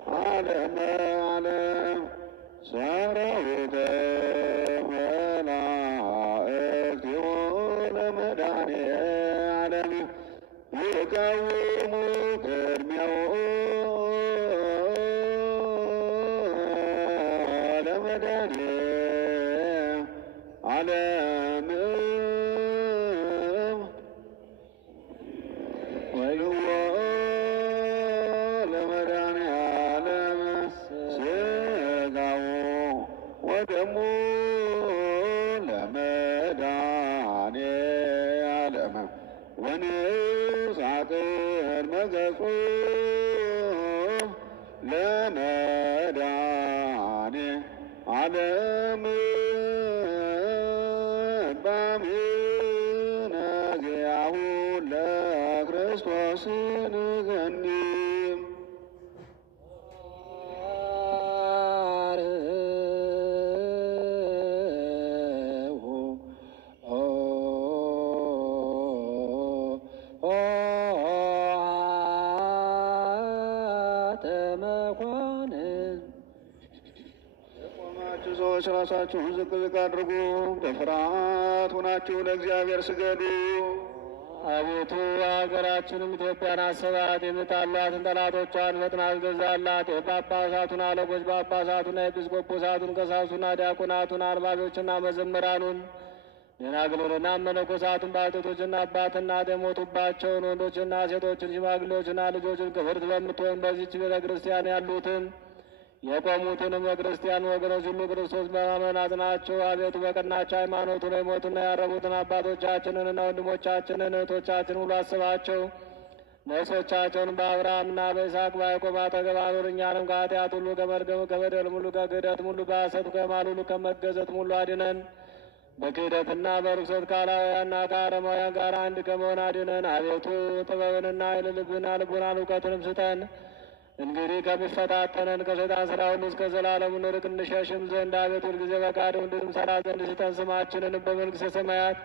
ለዓለመ ዓለም። ሰራዊተ መላእክት ለመድኃኔዓለም ይቃወሙ ቅድሚያው ለመድኃኔዓለም ወይዋ ለመድኃኔዓለም ሥጋው ወደሙ ለመድኃኔዓለም ወንሥአ ቅድመ ገጹ ለመድኃኔዓለም በአሜነ ዚአሁ ለክርስቶስ ንገኒ ሰዎች ራሳችሁን ዝቅ ዝቅ አድርጉ፣ በፍርሃት ሆናችሁ ለእግዚአብሔር ስገዱ። አቤቱ ሀገራችንም ኢትዮጵያን አስባት፣ የሚጣሏትን ጠላቶቿን ፈጥና አስገዛላት። የጳጳሳቱን አለቆች ጳጳሳቱና ኤጲስቆጶሳቱን፣ ቀሳውስቱና ዲያቆናቱን፣ አርባዦችና መዘምራኑን፣ ደናግሉንና መነኮሳቱን፣ ባልቴቶችና አባትና የሞቱባቸውን ወንዶችና ሴቶችን፣ ሽማግሌዎችና ልጆችን ክብርት በምትሆን በዚች ቤተ ክርስቲያን ያሉትን የቆሙትንም የክርስቲያን ወገኖች ሁሉ ክርስቶስ በማመን አጽናቸው። አቤቱ በቀናች ሃይማኖት ሆነው የሞቱና ያረፉትን አባቶቻችንንና ወንድሞቻችንን እህቶቻችን ሁሉ አስባቸው። ነፍሶቻቸውን በአብርሃምና በይስሐቅ በያዕቆብ አጠገብ አኑር። እኛንም ከኃጢአት ሁሉ ከመርገም ከበደልም ሁሉ ከክህደትም ሁሉ በሐሰት ከማል ሁሉ ከመገዘትም ሁሉ አድነን። በክህደትና በርኩሰት ከአላውያንና ከአረማውያን ጋር አንድ ከመሆን አድነን። አቤቱ ጥበብንና ኃይል ልብና ልቡናን እውቀትንም ስጠን። እንግዲህ ከሚፈታተነን ከሰይጣን ስራ ሁሉ እስከ ዘላለሙ እንርቅ እንሸሽም ዘንድ አቤቱ ሁልጊዜ ፈቃድህ እንድንሰራ ዘንድ ስጠን። ስማችንን በመንግሥተ ሰማያት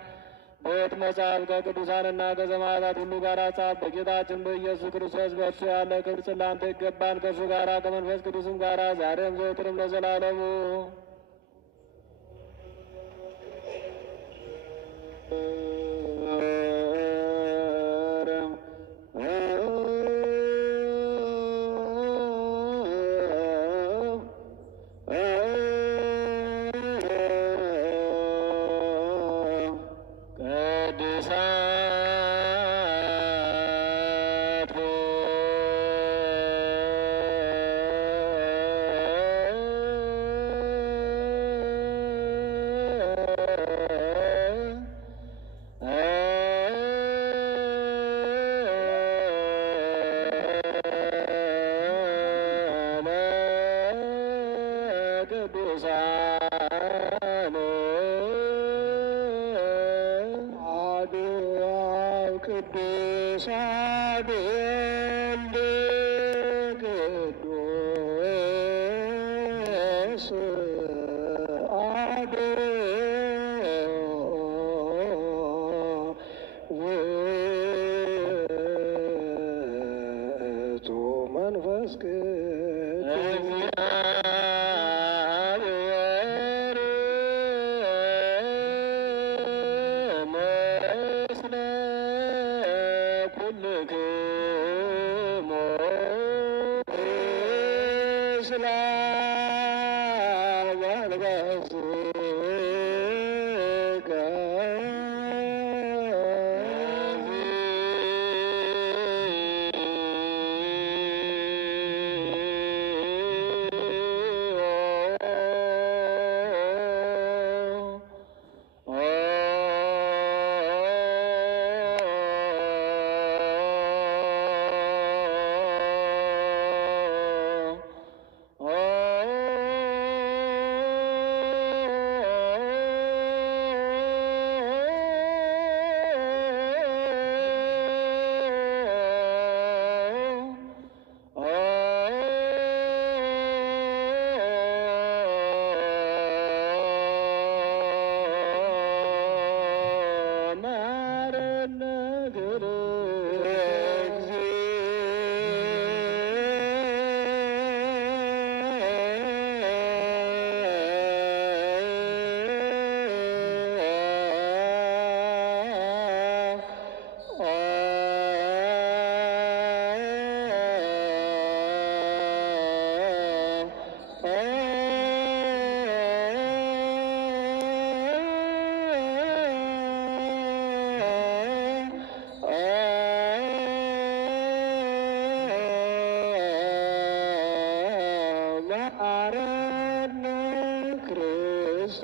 በሕይወት መጽሐፍ ከቅዱሳንና ከሰማዕታት ሁሉ ጋር ጻፍ። በጌታችን በኢየሱስ ክርስቶስ በእርሱ ያለ ክብር ላንተ ይገባል፣ ከእርሱ ጋራ ከመንፈስ ቅዱስም ጋራ ዛሬም ዘወትርም ለዘላለሙ ቅዱሳን አሐዱ አብ ቅዱስ አሐዱ ወልድ ቅዱስ አሐዱ ውእቱ መንፈስ እግዚአብሔር ምስለ ኩልክሙ ምስለ መንፈስከ መሐረነ ክርስቶስ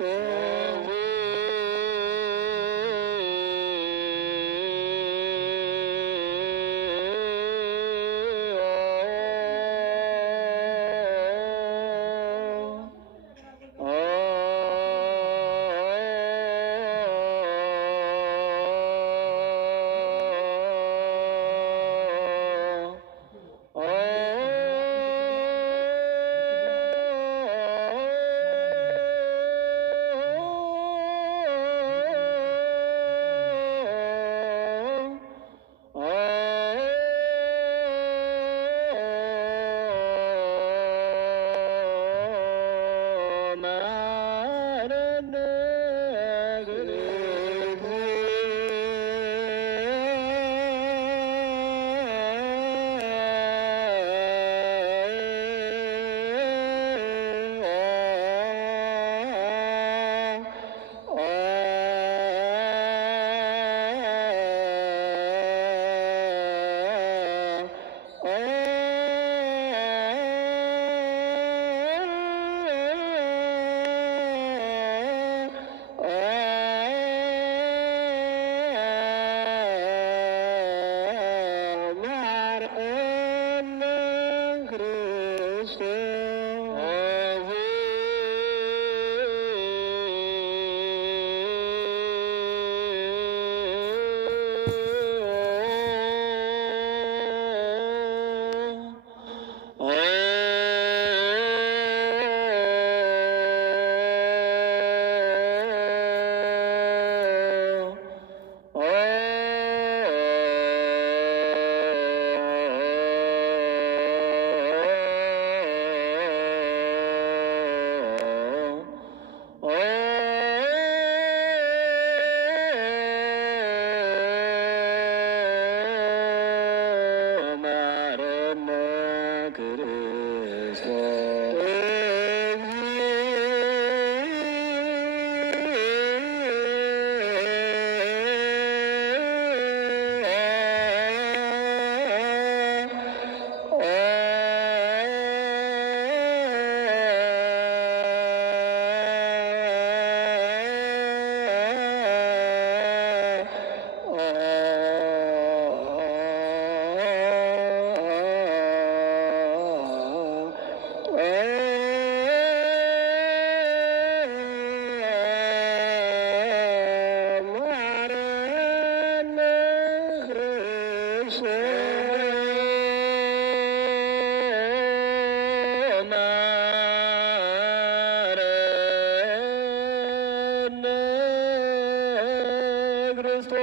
ክርስቶስ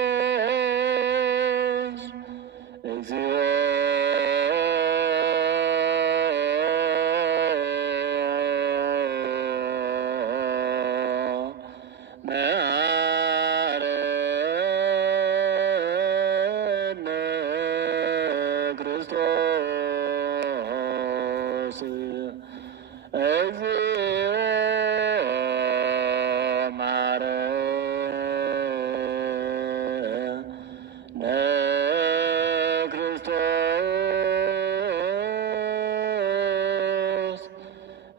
እግዚኦ መሐረነ ክርስቶስ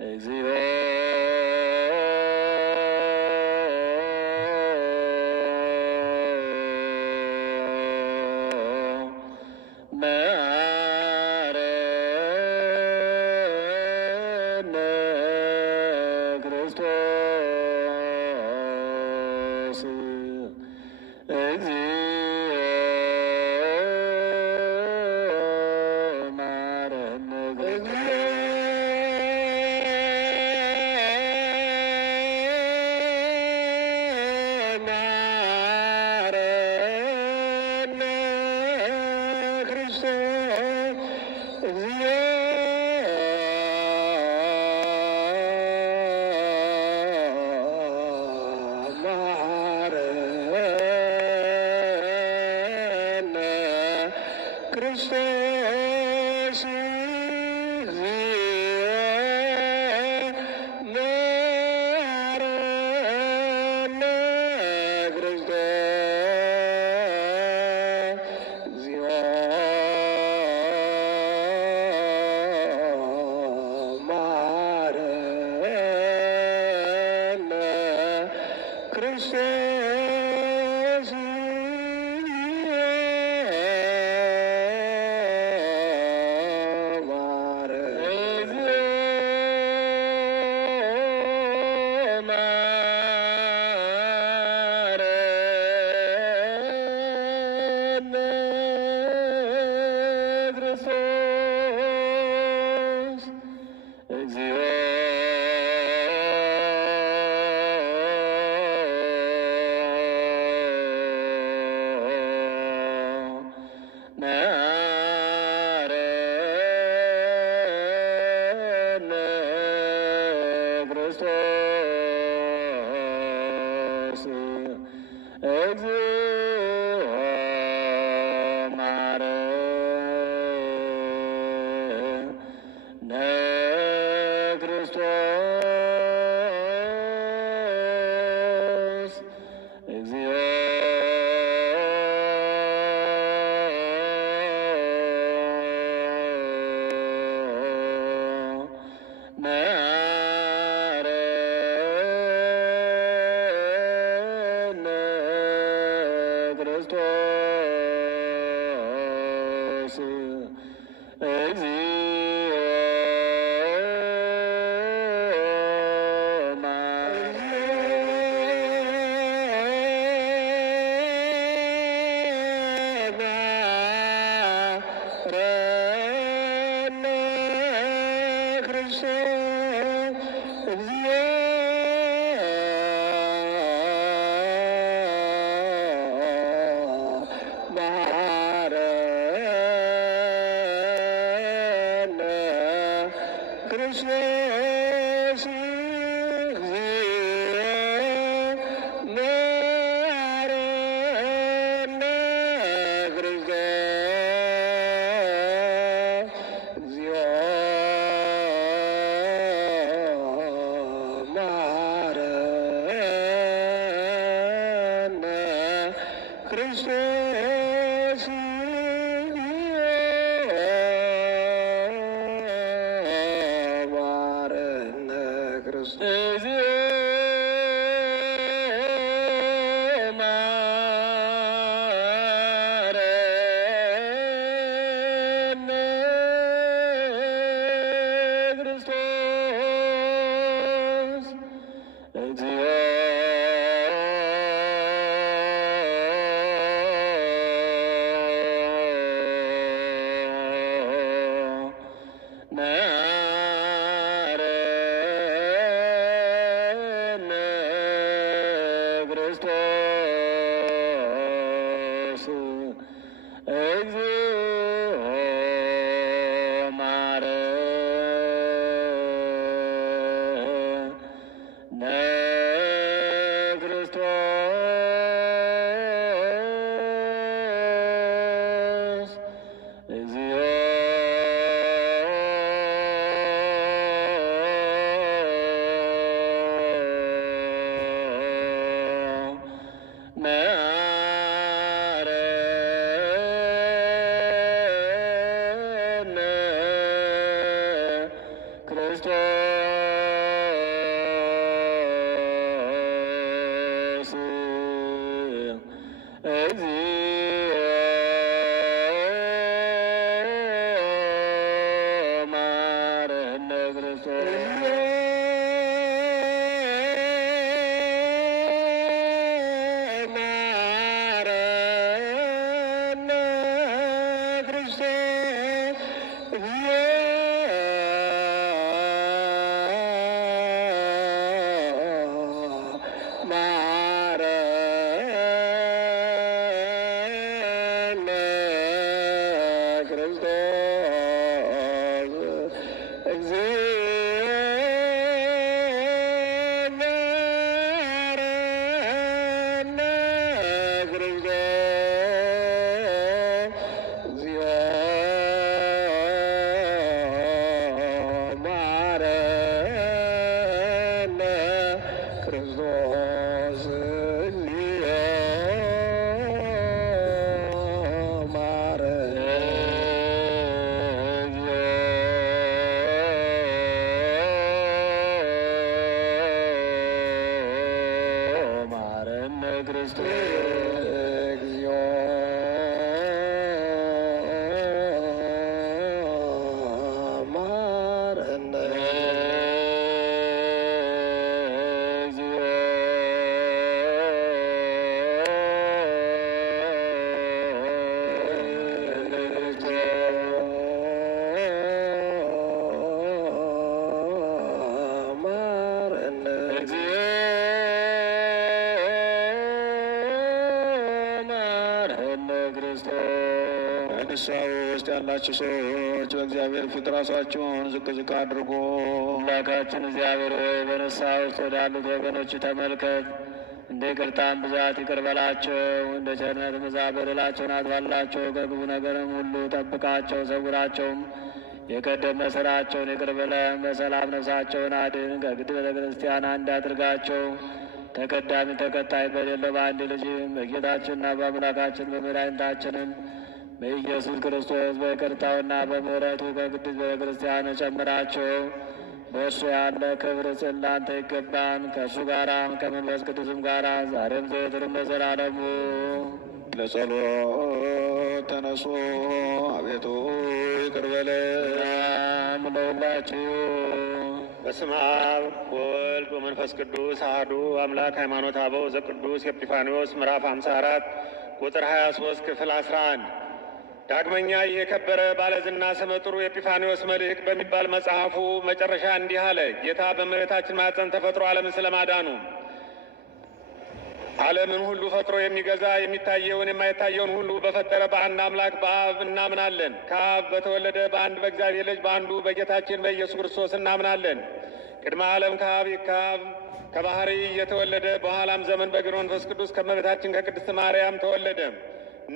እግዚኦ መሐረነ ክርስቶስ እግዚኦ መሐረነ ክርስቶስ እግዚኦ መሐረነ ክርስቶስ መሐረነ ክርስቶስ ክርስቶስ በንስሐ ውስጥ ያላችሁ ሰዎች በእግዚአብሔር ፊት ራሳችሁን ዝቅ ዝቅ አድርጎ አምላካችን እግዚአብሔር ሆይ በንስሐ ውስጥ ወዳሉት ወገኖች ተመልከት። እንደ ይቅርታም ብዛት ይቅር በላቸው። እንደ ቸርነት ብዛት በደላቸውን አጥፋላቸው። ከክፉ ነገርም ሁሉ ጠብቃቸው፣ ሰውራቸውም። የቀደመ ስራቸውን ይቅር በለን። በሰላም ነፍሳቸውን አድን። ከቅድስት ቤተ ክርስቲያን አንድ አድርጋቸው። ተቀዳሚ ተከታይ በሌለው በአንድ ልጅም በጌታችንና በአምላካችን በመድኃኒታችንም በኢየሱስ ክርስቶስ በይቅርታውና በምሕረቱ ከቅድስት ቤተ ክርስቲያን ጨምራቸው። በእርሱ ያለ ክብር ላንተ ይገባን፣ ከእርሱ ጋራ ከመንፈስ ቅዱስም ጋራ ዛሬም ዘወትርም ለዘላለሙ። ለጸሎት ተነሱ። አቤቱ ይቅር በለን። ለሁላችሁ በስመ አብ ወወልድ ወመንፈስ ቅዱስ አሐዱ አምላክ። ሃይማኖተ አበው ዘቅዱስ ኤጲፋንዮስ ምዕራፍ 54 ቁጥር 23 ክፍል 11። ዳግመኛ ይህ የከበረ ባለዝና ስመጥሩ ኤጲፋንዮስ መልእክት በሚባል መጽሐፉ መጨረሻ እንዲህ አለ። ጌታ በእመቤታችን ማኅፀን ተፈጥሮ ዓለምን ስለማዳኑ ዓለምን ሁሉ ፈጥሮ የሚገዛ የሚታየውን የማይታየውን ሁሉ በፈጠረ በአንድ አምላክ በአብ እናምናለን። ከአብ በተወለደ በአንድ በእግዚአብሔር ልጅ በአንዱ በጌታችን በኢየሱስ ክርስቶስ እናምናለን። ቅድመ ዓለም ከአብ ከባህሪ የተወለደ በኋላም ዘመን በግብረ መንፈስ ቅዱስ ከእመቤታችን ከቅድስት ማርያም ተወለደ።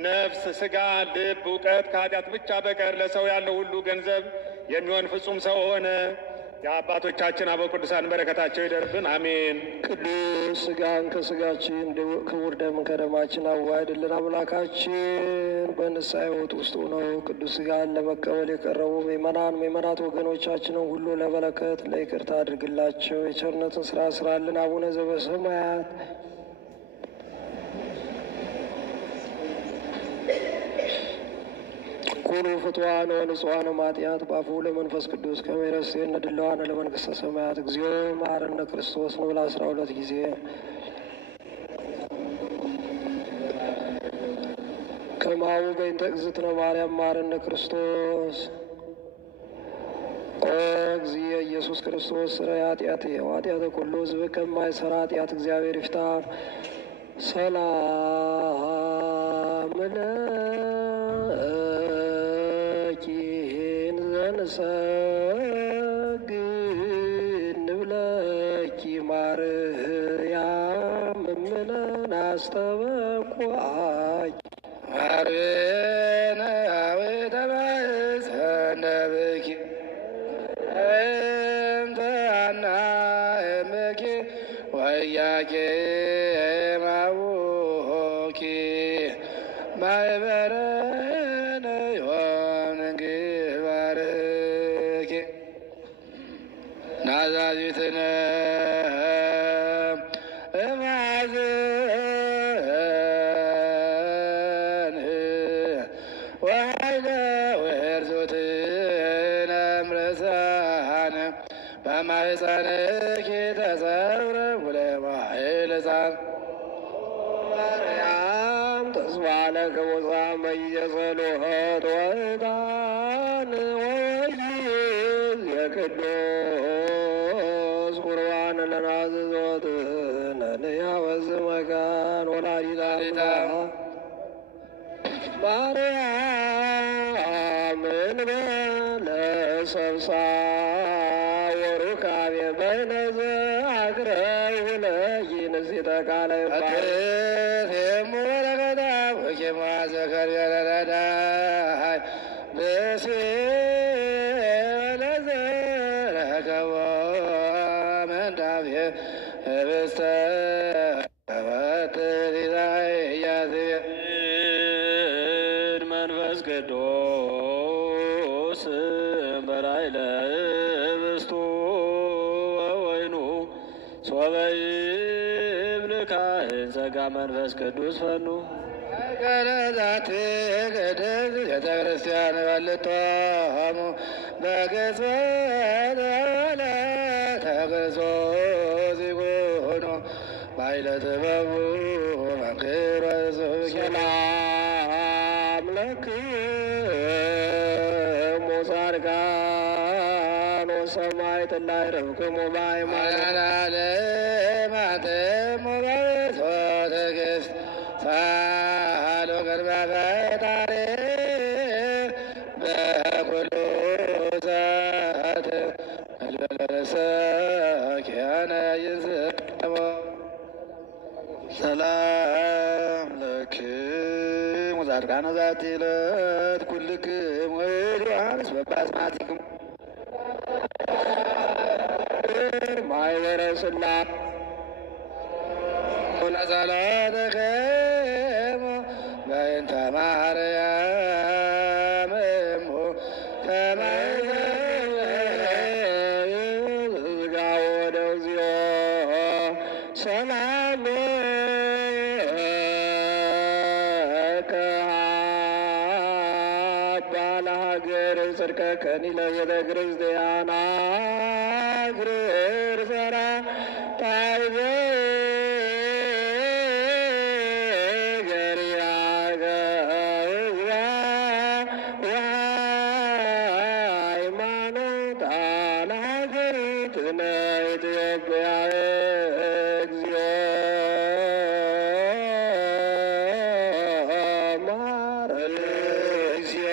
ነፍስ፣ ሥጋ፣ ልብ፣ እውቀት ከኃጢአት ብቻ በቀር ለሰው ያለው ሁሉ ገንዘብ የሚሆን ፍጹም ሰው ሆነ። የአባቶቻችን አበው ቅዱሳን በረከታቸው ይደርብን፣ አሜን። ቅዱስ ሥጋን ከሥጋችን ክቡር ደምን ከደማችን አዋህድልን። አምላካችን በንስሐ ሕይወት ውስጥ ሆነው ቅዱስ ሥጋን ለመቀበል የቀረቡ ምእመናት ወገኖቻችንን ሁሉ ለበረከት ለይቅርታ አድርግላቸው። የቸርነትን ስራ ስራልን። አቡነ ዘበሰማያት ኩኑ ፍትዋነ ወንጹሐነ እምኃጢአት በአፉ ለመንፈስ ቅዱስ ከመ ይረሴነ ድለዋነ ለመንግሥተ ሰማያት። እግዚኦ መሐረነ ክርስቶስ ንብል 12 ጊዜ። ከማሁ በእንተ እግዝእትነ ማርያም መሐረነ ክርስቶስ። ኦ እግዚእ ኢየሱስ ክርስቶስ ስረይ ኃጢአቴ ወኃጢአተ ኩሉ ሕዝብ ከማይሠራ ኃጢአት እግዚአብሔር ይፍታ። ሰላም ለኪን ዘንሰግድ ንብለኪ ማርያም እምለን አስተበቁዓኪ ማርነ አዊተ ማኅፀነ ብኪ እንተ ሐና እምኪ ወኢያቄ ማቡኪ ማኅበረነ ዮን ግባርኪ ናዛዚትነ እማዝን ወኃይለ ወርዞትነ እምረሳነ በማኅፀንኪ ተሰብረ ውለባሕል ሕፃን ማርያም ተስፋ ለክቡፃን በየጸሎት ወዕጣን ወወይዝ የቅዱስ ቁርባን ለናዝዞት ነንያ በዝ መካን ወላዲተ አምላክ ማርያም እንበለ ሰብሳ ወሩካቤ በይነዘ አቅረብ ለይንሲተ ቃለ ይባል መንፈስ ቅዱስ በላይ ለህብስቱ ወወይኑ ሶበ ይብል ካህን ጸጋ መንፈስ ቅዱስ ፈኑ ቀረዛት ቅድስ ቤተ ክርስቲያን በልቶሙ በግዝፈት ዕለተ ክርስቶስ ይኩኑ ባይለ ጥበቡ መንክር ወስብከ ሰላም ለክሙ ጻድቃን ወሰማዕት እላዕረፍክሙ በሃይማኖት ለማተሙ በብሶተ ግስት ሳሉ ቅድመ ፈጣሪ በኩሉ ሰዓት ለሰኪያነ ይዝሞ ሰላም ለክሙ ጻድቃነ ዛቲ ዕለት ኩልክሙ ዮሐንስ በባስማቲክሙ ማኅበረ ሥላሴ ጸሎትክሙ በእንተ ማርያም እሙ ሥጋ ወደ እግዚኦ ሰላም ከአባ ለሀገር ጽድቀ ከኒ ለቤተ ክርስቲያን አግር ሰራ ታይዘ ሃይማኖት አላገሪትነ ኢትዮጵያ እግዚኦ ማረን እግዚኦ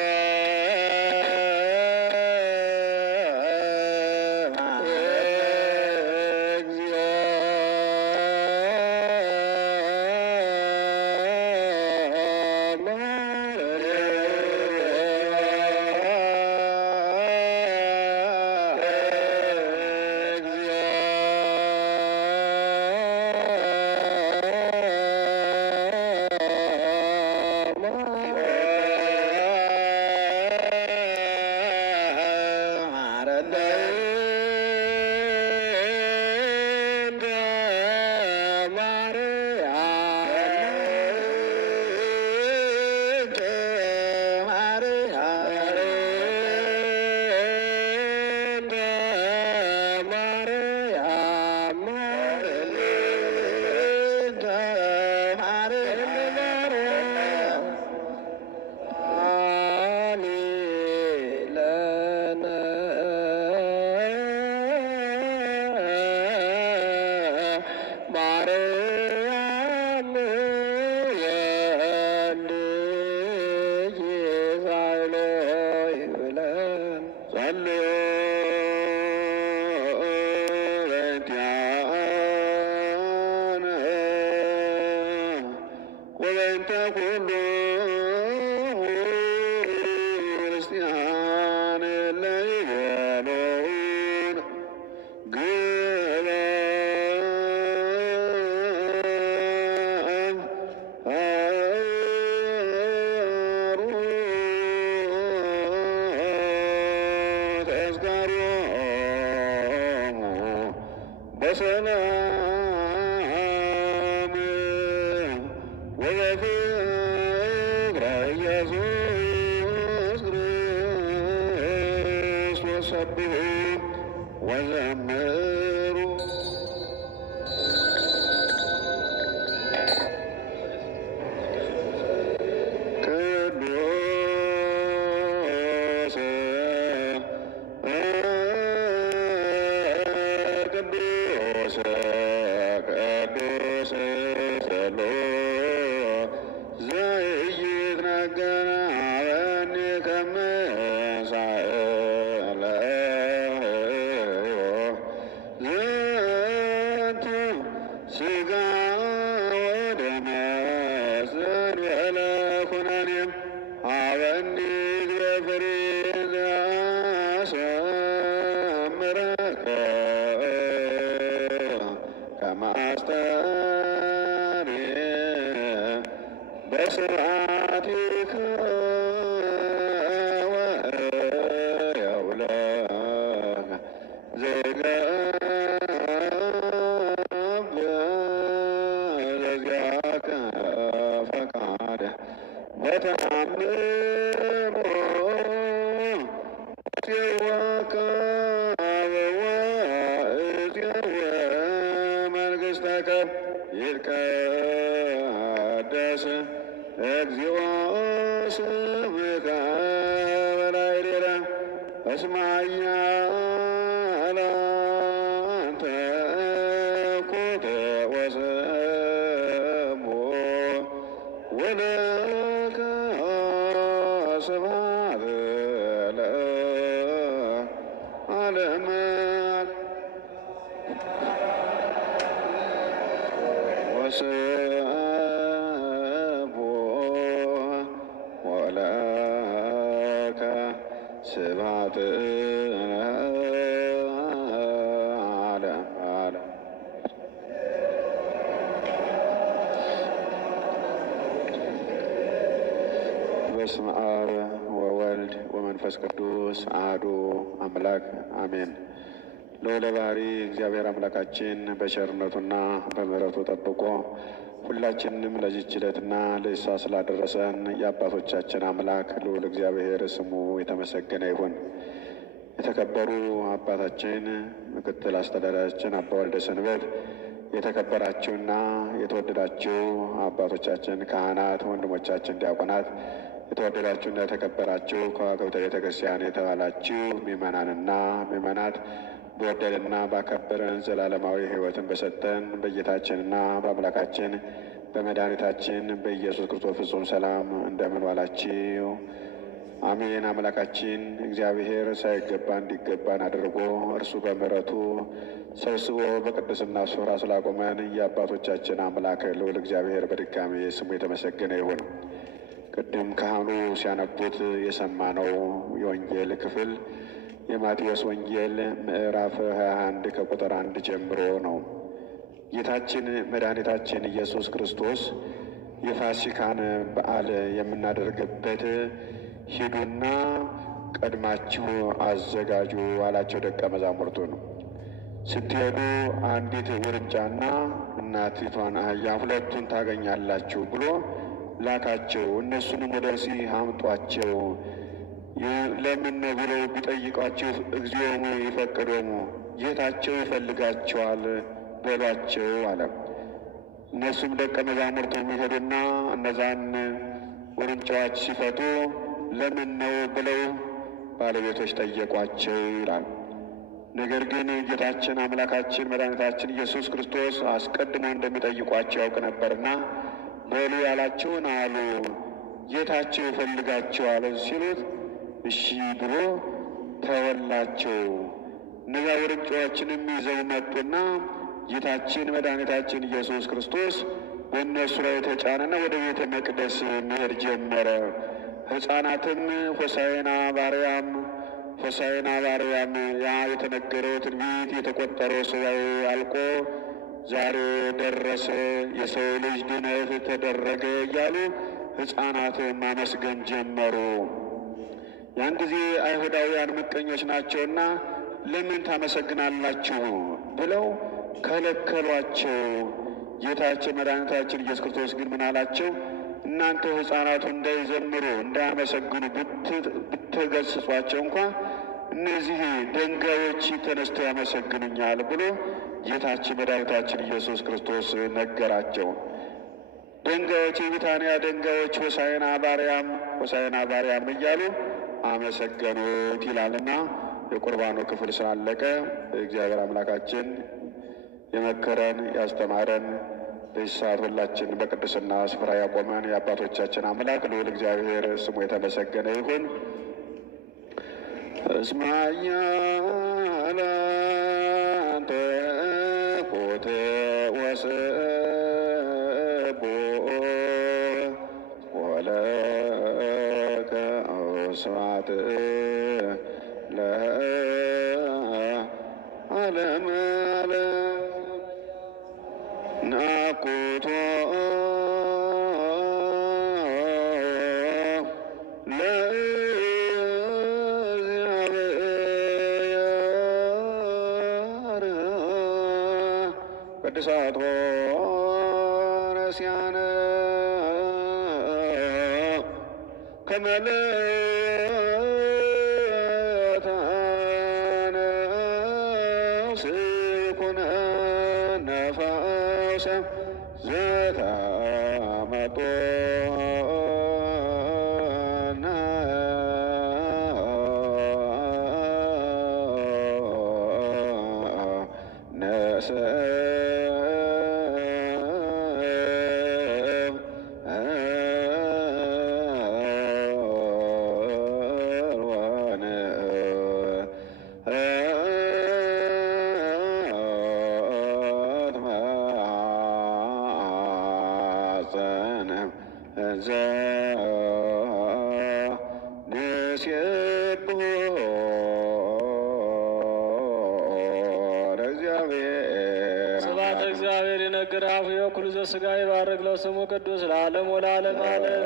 በሰላም ወበፍቅረ ኢየሱስ ክርስቶስ ሰብሑ ወዘምሩ ይትቀደስ እግዚኦ ስምከ በላዕሌነ እስመ ኃያላን ተኩት ወሰብሖ ወለከ ስብሐት ለዓለመ ወሰብሖ ወለከ ስብሐት ለዓለመ በስመ አብ ወወልድ ወመንፈስ ቅዱስ አሐዱ አምላክ አሜን። ልዑለ ባሕርይ እግዚአብሔር አምላካችን በቸርነቱና በምሕረቱ ጠብቆ ሁላችንንም ለዚህች ዕለትና ለእሷ ስላደረሰን የአባቶቻችን አምላክ ልዑል እግዚአብሔር ስሙ የተመሰገነ ይሁን። የተከበሩ አባታችን ምክትል አስተዳዳሪያችን አባ ወልደ ሰንበት፣ የተከበራችሁና የተወደዳችሁ አባቶቻችን ካህናት፣ ወንድሞቻችን ዲያቆናት፣ የተወደዳችሁና የተከበራችሁ ከዋክብተ ቤተ ክርስቲያን የተባላችሁ ምእመናንና ምእመናት በወደደንና ባከበረን ዘላለማዊ ሕይወትን በሰጠን በጌታችንና በአምላካችን በመድኃኒታችን በኢየሱስ ክርስቶስ ፍጹም ሰላም እንደምን ዋላችሁ? አሜን። አምላካችን እግዚአብሔር ሳይገባ እንዲገባን አድርጎ እርሱ በምሕረቱ ሰብስቦ በቅድስና ስፍራ ስላቆመን የአባቶቻችን አምላክ ልዑል እግዚአብሔር በድጋሚ ስሙ የተመሰገነ ይሁን። ቅድም ካህኑ ሲያነቡት የሰማነው የወንጌል ክፍል የማቴዎስ ወንጌል ምዕራፍ 21 ከቁጥር 1 ጀምሮ ነው። ጌታችን መድኃኒታችን ኢየሱስ ክርስቶስ የፋሲካን በዓል የምናደርግበት ሂዱና ቀድማችሁ አዘጋጁ አላቸው ደቀ መዛሙርቱ ነው። ስትሄዱ አንዲት ውርንጫና እናቲቷን አህያ ሁለቱን ታገኛላችሁ ብሎ ላካቸው። እነሱንም ወደዚህ አምጧቸው። ለምን ብለው ቢጠይቋችሁ እግዚኦሙ ይፈቅዶሙ ጌታቸው ይፈልጋቸዋል በሏቸው አለ። እነሱም ደቀ መዛሙርቱ የሚሄዱና እነዛን ውርንጫዎች ሲፈቱ ለምን ነው ብለው ባለቤቶች ጠየቋቸው ይላል። ነገር ግን ጌታችን አምላካችን መድኃኒታችን ኢየሱስ ክርስቶስ አስቀድሞ እንደሚጠይቋቸው ያውቅ ነበርና በሉ ያላቸውን አሉ። ጌታቸው ይፈልጋቸዋል ሲሉት እሺ ብሎ ተወላቸው። እነዚያ ውርንጫዎችንም ይዘው መጡና ጌታችን መድኃኒታችን ኢየሱስ ክርስቶስ በእነሱ ላይ የተጫነና ወደ ቤተ መቅደስ መሄድ ጀመረ። ሕፃናትም ሆሳዕና በአርያም ሆሳዕና በአርያም ያ የተነገረው ትንቢት የተቆጠረው ሱባዔ አልቆ ዛሬ ደረሰ፣ የሰው ልጅ ድነት ተደረገ እያሉ ሕፃናት ማመስገን ጀመሩ። ያን ጊዜ አይሁዳውያን ምቀኞች ናቸውና ለምን ታመሰግናላችሁ ብለው ከለከሏቸው። ጌታችን መድኃኒታችን ኢየሱስ ክርስቶስ ግን ምን አላቸው? እናንተ ሕፃናቱ እንዳይዘምሩ እንዳያመሰግኑ ብትገስጿቸው እንኳ እነዚህ ድንጋዮች ተነስተው ያመሰግኑኛል ብሎ ጌታችን መድኃኒታችን ኢየሱስ ክርስቶስ ነገራቸው። ድንጋዮች፣ የቢታንያ ድንጋዮች ሆሳዕና በአርያም ሆሳዕና በአርያም እያሉ አመሰገኑት ይላልና የቁርባኑ ክፍል ስላለቀ እግዚአብሔር አምላካችን የመከረን ያስተማረን በዚህ ሰዓት ሁላችን በቅድስና ስፍራ ያቆመን የአባቶቻችን አምላክ ልዑል እግዚአብሔር ስሙ የተመሰገነ ይሁን። እስመ ኃያል አንተ ኆኅ ወስብሖ ወለከ ስብሐት ለዓለመ ዓለም ናኩቶ ለእግዚአብሔር ቅድሳቶ ረስያነ ከመለታነ ስኩነነ ፈውሰ ዘተመጦነ ስብሐተ እግዚአብሔር ይነግር አፉ የኩሉ ዘሥጋ ይባርክ ለስሙ ቅዱስ ለዓለም ወለዓለመ ዓለም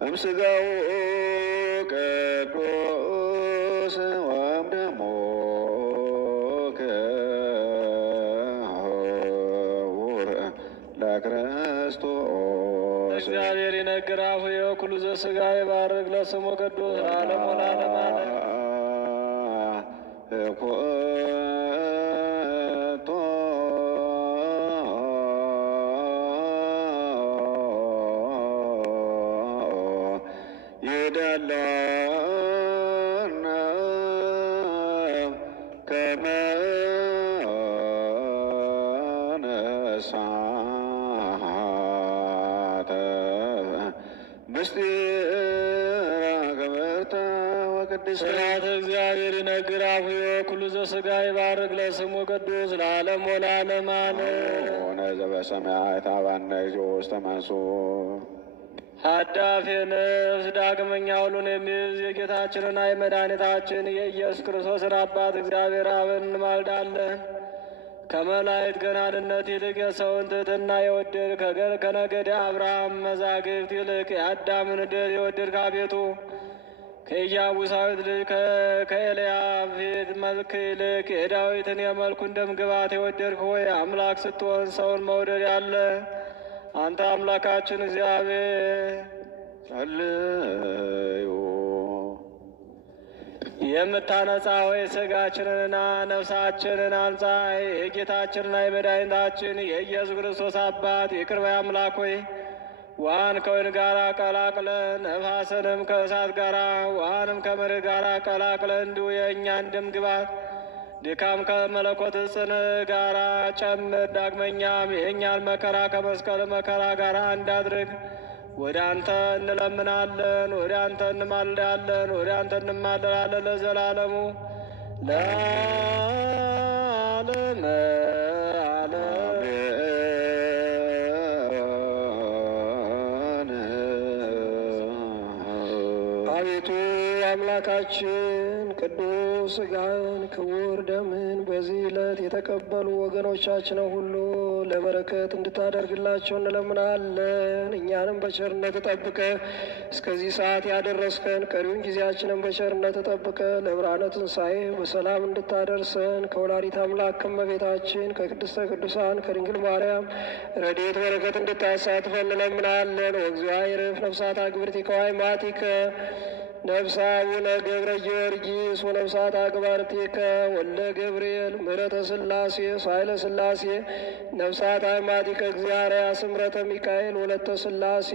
እምሥጋው ቅዱስ ወእምደሙ ክቡር ለክርስቶስ እግዚአብሔር ይነግር አፉ የኩሉ ዘሥጋ ይባርክ ለስሙ ቅዱስ ለዓለም ወለዓለመ ዓለም ይደለነ ከመ ነሣተ ምስጢረ ክብርተ ወቅድስተ ስብሐተ እግዚአብሔር ይነግር አፉ የኩሉ ዘሥጋ ይባርክ ለስሙ ቅዱስ ለዓለም ወለዓለመ ዓለም ሆነ ዘበሰማያት አባነ እግዚኦ ውስተ መንሱት ሀዳፌ ነፍስ ዳግመኛ ሁሉን የሚይዝ የጌታችንና የመድኃኒታችን የኢየሱስ ክርስቶስን አባት እግዚአብሔር አብን እንማልዳለን። ከመላእክት ገናንነት ይልቅ የሰውን ትሕትና የወደድክ ከነገደ አብርሃም መዛግብት ይልቅ የአዳምን ዕድል የወደድክ አቤቱ ከኢያቡሳዊት ልጅ ከኤልያብ ፊት መልክ ይልቅ የዳዊትን የመልኩን ደም ግባት የወደድክ ሆይ አምላክ ስትሆን ሰውን መውደድ ያለ አንተ አምላካችን እግዚአብሔር ጸልዩ የምታነጻ ሆይ ሥጋችንንና ነፍሳችንን አንጻ። የጌታችንና የመድኃኒታችን የኢየሱስ ክርስቶስ አባት ይቅር ባይ አምላክ ሆይ ውሃን ከወይን ጋር ቀላቅለን ነፋስንም ከእሳት ጋር ውሃንም ከመሬት ጋር ቀላቅለን እንዲሁ የእኛን ደም ግባት ድካም ከመለኮት ጽን ጋራ ጨምር። ዳግመኛም የእኛን መከራ ከመስቀል መከራ ጋር እንዳድርግ ወደ አንተ እንለምናለን፣ ወደ አንተ እንማልዳለን፣ ወደ አንተ እንማልዳለን ለዘላለሙ ለዓለመ ዓለም። አቤቱ አምላካችን ቅዱስ ሥጋህን ክቡር ደምን በዚህ ዕለት የተቀበሉ ወገኖቻችን ሁሉ ለበረከት እንድታደርግላቸው እንለምናለን። እኛንም በቸርነት ጠብቀህ እስከዚህ ሰዓት ያደረስከን ቀሪውን ጊዜያችንን በቸርነት ጠብቀህ ለብርሃነ ትንሣኤ በሰላም እንድታደርሰን ከወላዲተ አምላክ ከእመቤታችን ከቅድስተ ቅዱሳን ከድንግል ማርያም ረድኤት በረከት እንድታሳትፈን እንለምናለን። ወእግዚአብሔር ነፍሳት አግብርቲከ ወአዕማቲከ ነፍሰ አቡነ ገብረ ጊዮርጊስ ወነፍሳት አግባርቲከ ወልደ ገብርኤል ምሕረተ ሥላሴ ሳይለ ሥላሴ ነፍሳት አዕማቲከ እግዚአርያ ስምረተ ሚካኤል ወለተ ሥላሴ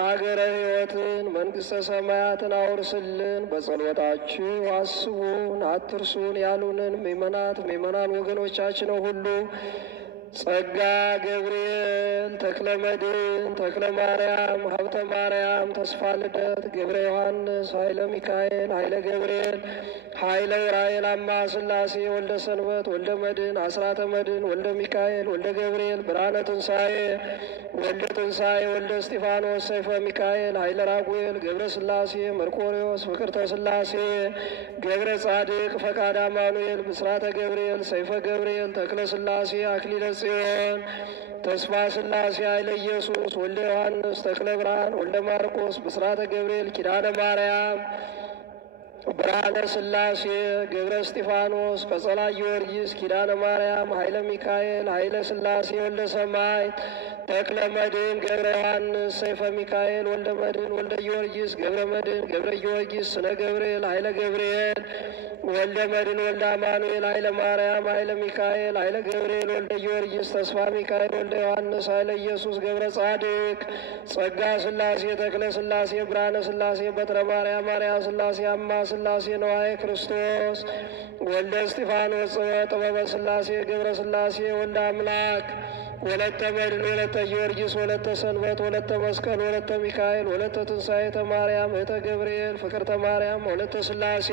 ሀገረ ሕይወትን መንግሥተ ሰማያትን አውርስልን። በጸሎታችሁ አስቡን አትርሱን ያሉንን ምእመናን ወገኖቻችን ሁሉ ጸጋ ገብርኤል፣ ተክለ መድኅን፣ ተክለ ማርያም፣ ሀብተ ማርያም፣ ተስፋ ልደት፣ ገብረ ዮሐንስ፣ ኃይለ ሚካኤል፣ ኃይለ ገብርኤል፣ ኃይለ ዑራኤል፣ አማ ሥላሴ፣ ወልደ ሰንበት፣ ወልደ መድኅን፣ አስራተ መድኅን፣ ወልደ ሚካኤል፣ ወልደ ገብርኤል፣ ብርሃነ ትንሣኤ፣ ወልደ ትንሣኤ፣ ወልደ እስጢፋኖስ፣ ሰይፈ ሚካኤል፣ ኃይለ ራጉኤል፣ ገብረ ሥላሴ፣ መርቆሬዎስ፣ ፍቅርተ ሥላሴ፣ ገብረ ጻድቅ፣ ፈቃደ አማኑኤል፣ ብስራተ ገብርኤል፣ ሰይፈ ገብርኤል፣ ተክለ ሥላሴ፣ አክሊለ ጽዮን፣ ተስፋ ሥላሴ፣ ኃይለ ኢየሱስ፣ ወልደ ዮሐንስ፣ ተክለ ብርሃን፣ ወልደ ማርቆስ፣ ብስራተ ገብርኤል፣ ኪዳነ ማርያም፣ ብርሃነ ሥላሴ፣ ገብረ እስጢፋኖስ፣ ቀጸላ ጊዮርጊስ፣ ኪዳነ ማርያም፣ ኃይለ ሚካኤል፣ ኃይለ ሥላሴ፣ ወልደ ሰማይ፣ ተክለ መድኅን፣ ገብረ ዮሐንስ፣ ሰይፈ ሚካኤል፣ ወልደ መድኅን፣ ወልደ ጊዮርጊስ፣ ገብረ መድኅን፣ ገብረ ጊዮርጊስ፣ ስነ ገብርኤል፣ ኃይለ ገብርኤል፣ ወልደ መድኅን፣ ወልደ አማኑኤል፣ ኃይለ ማርያም፣ ኃይለ ሚካኤል፣ ኃይለ ገብርኤል፣ ወልደ ጊዮርጊስ፣ ተስፋ ሚካኤል፣ ወልደ ዮሐንስ፣ ኃይለ ኢየሱስ፣ ገብረ ጻድቅ፣ ጸጋ ሥላሴ፣ ተክለ ሥላሴ፣ ብርሃነ ሥላሴ፣ በትረ ማርያም፣ ማርያ ሥላሴ፣ አማ ሥላሴ፣ ነዋየ ክርስቶስ፣ ወልደ እስጢፋኖስ፣ ጥበበ ሥላሴ፣ ገብረ ሥላሴ፣ ወልደ አምላክ፣ ወለተ መድኅን፣ ወለተ ጊዮርጊስ፣ ወለተ ሰንበት፣ ወለተ መስቀል፣ ወለተ ሚካኤል፣ ወለተ ትንሣኤተ ማርያም፣ እህተ ገብርኤል፣ ፍቅርተ ማርያም፣ ወለተ ሥላሴ፣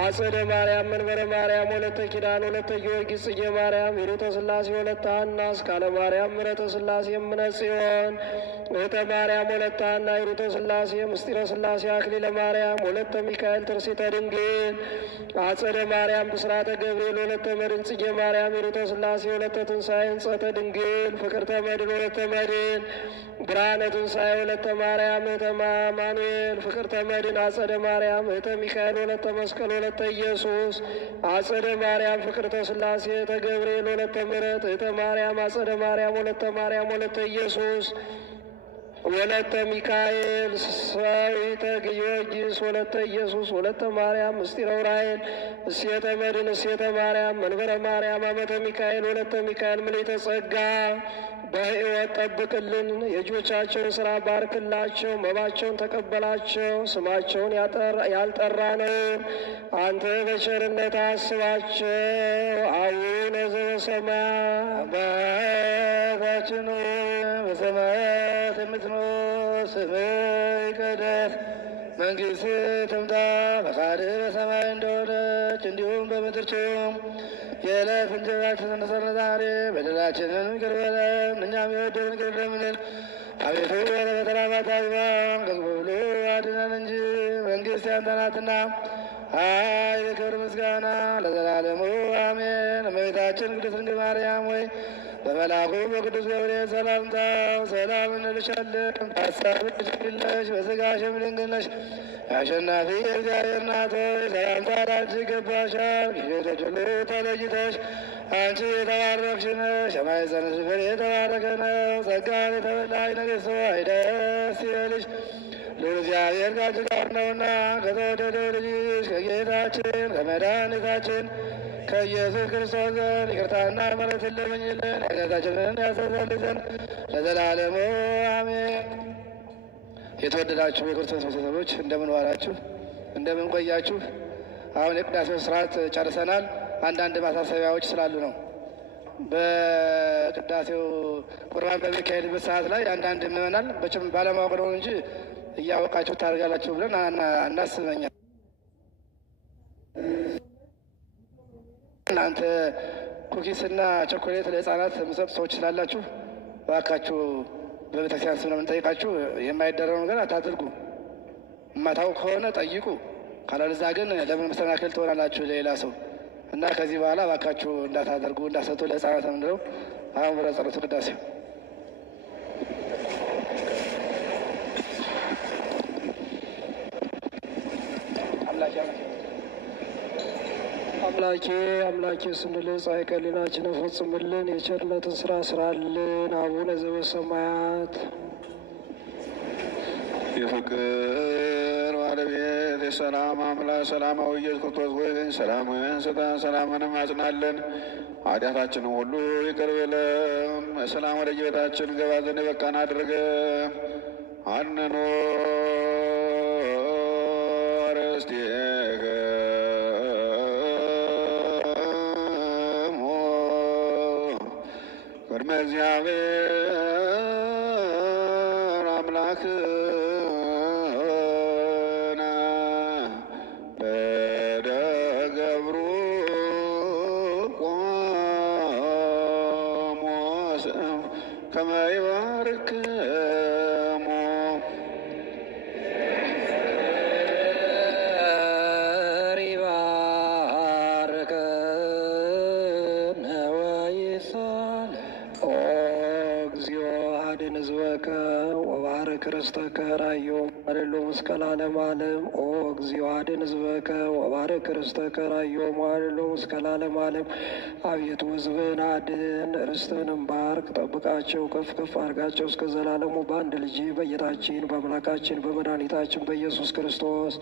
አጸደ ማርያም፣ መንበረ ማርያም፣ ወለተ ኪዳን፣ ወለተ ጊዮርጊስ፣ ጽጌ ማርያም፣ ሂሩተ ሥላሴ፣ ወለተ ሐና፣ አስካለ ማርያም፣ ምሕረተ ሥላሴ፣ እምነ ጽዮን፣ እህተ ማርያም፣ ወለተ ሐና፣ ሂሩተ ሥላሴ፣ ምስጢረ ሥላሴ፣ አክሊለ ማርያም፣ ወለተ ሚካኤል፣ ትርሲተ ድንግል፣ አጸደ ማርያም፣ ብስራተ ገብርኤል፣ ወለተ መድኅን፣ ጽጌ ማርያም፣ ሂሩተ ሥላሴ፣ ወለተ ትንሣኤ፣ እንጸተ ድንግል፣ ፍቅርተ መድኅን፣ ወለተ መድኅን፣ ብርሃነ ትንሣኤ፣ ወለተ ማርያም፣ እህተ አማኑኤል፣ ፍቅርተ መድኅን፣ አጸደ ማርያም፣ እህተ ሚካኤል፣ ወለተ መስቀል፣ ወለተ ኢየሱስ፣ አጸደ ማርያም፣ ፍቅርተ ሥላሴ፣ እህተ ገብርኤል፣ ወለተ ምሕረት፣ እህተ ማርያም፣ አጸደ ማርያም፣ ወለተ ማርያም፣ ወለተ ኢየሱስ፣ ወለተ ሚካኤል፣ ሰዊተ ጊዮርጊስ፣ ወለተ ኢየሱስ፣ ወለተ ማርያም፣ ምስጢረ ዑራኤል፣ እሴተ መድኅን፣ እሴተ ማርያም፣ መንበረ ማርያም፣ አመተ ሚካኤል፣ ወለተ ሚካኤል፣ ምልዕተ ጸጋ በሕይወት ጠብቅልን። የእጆቻቸውን ሥራ ባርክላቸው። መባቸውን ተቀበላቸው። ስማቸውን ያልጠራ ነው አንተ በቸርነት አስባቸው። አቡነ ዘበሰማያት አባታችን በሰማያት የምትኖር ስምህ ይቀደስ፣ መንግሥትህ ትምጣ፣ ፈቃድህ በሰማይ እንደሆነች እንዲሁም በምድር ትሁን። የዕለት እንጀራችንን ስጠን ዛሬ፣ በደላችንን ይቅር በለን እኛም የበደሉንን ይቅር እንደምንል። አቤቱ ወደ ፈተና አታግባን፣ ከክፉ ሁሉ አድነን እንጂ መንግሥት ያንተ ናትና፣ ኃይል፣ ክብር፣ ምስጋና ለዘላለሙ አሜን። እመቤታችን ቅድስት ድንግል ማርያም ሆይ በመልአኩ በቅዱስ ገብርኤል ሰላምታ ሰላም እንልሻለን። በሐሳብሽ ድንግል ነሽ፣ በሥጋሽም ድንግል ነሽ። የአሸናፊ እግዚአብሔር እናት ሆይ ሰላምታ ላንቺ ይገባሻል። ከሴቶች ሁሉ ተለይተሽ አንቺ የተባረክሽ ነሽ፣ የማኅፀንሽ ፍሬ የተባረከ ነው። ጸጋን የተመላሽ ንግሥት ሆይ ደስ ይበልሽ፣ ልዑል እግዚአብሔር ከአንቺ ጋር ነውና ከተወደደው ልጅሽ ከጌታችን ከመድኃኒታችን ከኢየሱስ ክርስቶስ ዘንድ ይቅርታና ምሕረትን ለምኝልን ኃጢአታችንን ያስተሰርይልን ዘንድ ለዘላለሙ አሜን። የተወደዳችሁ የክርስቶስ ቤተሰቦች እንደምን ዋላችሁ? እንደምን ቆያችሁ? አሁን የቅዳሴው ስርዓት ጨርሰናል። አንዳንድ ማሳሰቢያዎች ስላሉ ነው። በቅዳሴው ቁርባን በሚካሄድበት ሰዓት ላይ አንዳንድ ምዕመናን ባለማወቅ ነው እንጂ እያወቃችሁ ታደርጋላችሁ ብለን እናስበኛል። እናንተ ኩኪስና ቸኮሌት ለሕፃናት የምትሰጡ ሰዎች ስላላችሁ እባካችሁ በቤተክርስቲያን ስም ነው የምንጠይቃችሁ። የማይደረው ነገር አታድርጉ። እማታው ከሆነ ጠይቁ፣ ካለበለዚያ ግን ለምን መሰናክል ትሆናላችሁ ሌላ ሰው እና ከዚህ በኋላ እባካችሁ እንዳታደርጉ እንዳሰጡ ለሕፃናት ምንድነው። አሁን ወደ ጸሎቱ ቅዳሴ አምላኬ ስንል ፀሐይ ቀሊናችንን ፈጽምልን፣ የቸርነትን ስራ ስራልን። አቡነ ዘበሰማያት የፍቅር ባለቤት የሰላም አምላክ ሰላማዊ ኢየሱስ ክርስቶስ ሆይ ሰላምህን ስጠን፣ ሰላምንም አጽናለን፣ ኃጢአታችንን ሁሉ ይቅር በለን፣ በሰላም ወደ ቤታችን ገባ ዘንድ የበቃን አድርገን። አንኖ ርስቴከ ቅድመ እግዚአብሔር አምላክነ በደገብሩ ቆሞስ ከመ ይባርክሙ ክርስተከ ራዮ ማለሎ መስቀል ዓለም ዓለም ኦ እግዚኦ አድን ሕዝበከ ወባረክ ክርስተከ ራዮ ማለሎ መስቀል ዓለም ዓለም። አቤቱ ሕዝብህን አድን፣ ርስትህንም ባርክ፣ ጠብቃቸው፣ ከፍ ከፍ አድርጋቸው እስከ ዘላለሙ በአንድ ልጅ በጌታችን በአምላካችን በመድኃኒታችን በኢየሱስ ክርስቶስ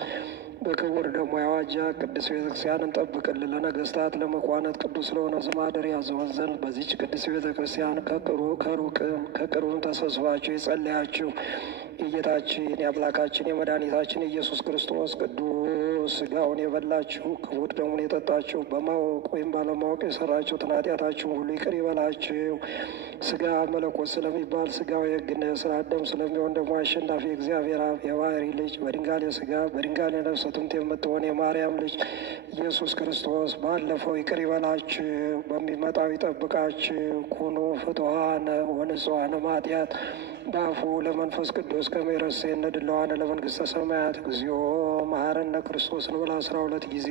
በክቡር ደግሞ ያዋጃ ቅዱስ ቤተክርስቲያንን ጠብቅልን። ለነገስታት ለመኳነት ቅዱስ ለሆነ ስም ማደሪያ ያዘወን ዘንድ በዚች ቅዱስ ቤተክርስቲያን ከሩቅም ከቅርብም ተሰብስባችሁ የጸለያችሁ የጌታችን የአምላካችን የመድኃኒታችን የኢየሱስ ክርስቶስ ቅዱስ ሥጋውን የበላችሁ ክቡር ደሙን የጠጣችሁ በማወቅ ወይም ባለማወቅ የሰራችሁትን ኃጢአታችሁን ሁሉ ይቅር ይበላችሁ። ሥጋ መለኮት ስለሚባል ሥጋው የሕግና የሥርዓት ደም ስለሚሆን ደግሞ አሸናፊ እግዚአብሔር አብ የባሕሪ ልጅ በድንጋሌ ሥጋ በድንጋሌ ነፍስ ጥንት የምትሆን የማርያም ልጅ ኢየሱስ ክርስቶስ ባለፈው ይቅር ይበላችሁ፣ በሚመጣው ይጠብቃችሁ። ኩኑ ፍቱሐነ ወንጹሐነ እምኃጢአት ዳፉ ለመንፈስ ቅዱስ ከመይረሴነ ድለዋነ ለመንግሥተ ሰማያት እግዚኦ መሐረነ ክርስቶስ እንበል 12 ጊዜ።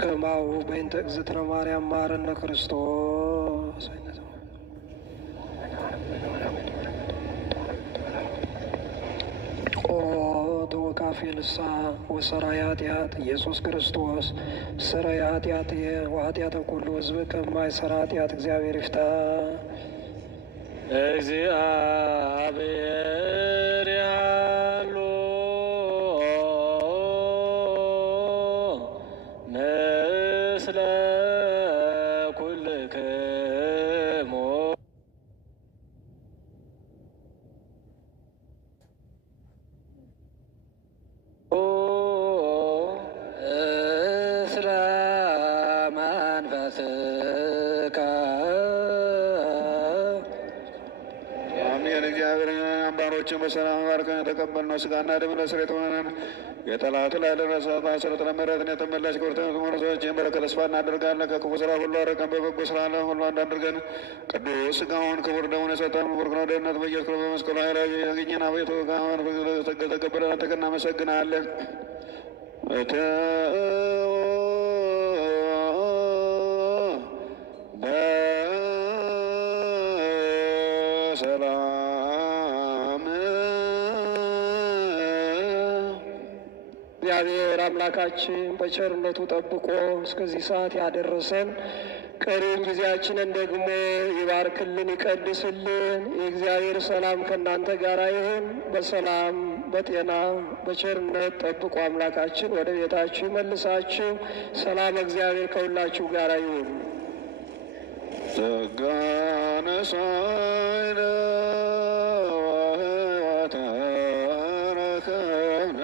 ከማሁ በእንተ እግዝእትነ ማርያም መሐረነ ክርስቶስ። ኦ ተወካፌ ልሳን ወሰራይ ኃጢአት ኢየሱስ ክርስቶስ ሰራይ ኃጢአት ወኃጢአተ ኩሉ ሕዝብ ከማይሰራ ኃጢአት እግዚአብሔር ይፍታ። እግዚአብሔር ያሉ ምስለ ኩልክሙ እስለ መንፈስከ አሜን። እግዚአብሔር አምባሮችን በሰላም ባርከን የተቀበልነው ሥጋና ደም ለስርየት ሆነን የጠላት ላይ ለረሳት ስለ ምሕረትን የተመላሽ ክብርት ሰዎችን በረከት ተስፋ እናደርጋለን። ከክፉ ስራ ሁሉ አረቀን፣ በበጎ ስራ ሁሉ እንዳደርገን ቅዱስ ሥጋውን ክቡር ደሙን የሰጠን ቡሩክ ነው። ደህንነት በኢየሱስ ክርስቶስ በመስቀሉ ኃይል ያገኘን አቤቱ ተቀበለን፣ አንተ እናመሰግናለን። በሰላም እግዚአብሔር አምላካችን በቸርነቱ ጠብቆ እስከዚህ ሰዓት ያደረሰን ቀሪውን ጊዜያችንን ደግሞ ይባርክልን፣ ይቀድስልን። የእግዚአብሔር ሰላም ከእናንተ ጋር ይሁን። በሰላም በጤና በቸርነት ጠብቆ አምላካችን ወደ ቤታችሁ ይመልሳችሁ። ሰላም እግዚአብሔር ከሁላችሁ ጋር ይሁን። ጸጋነሳይነ ወሕይወተ ረከብነ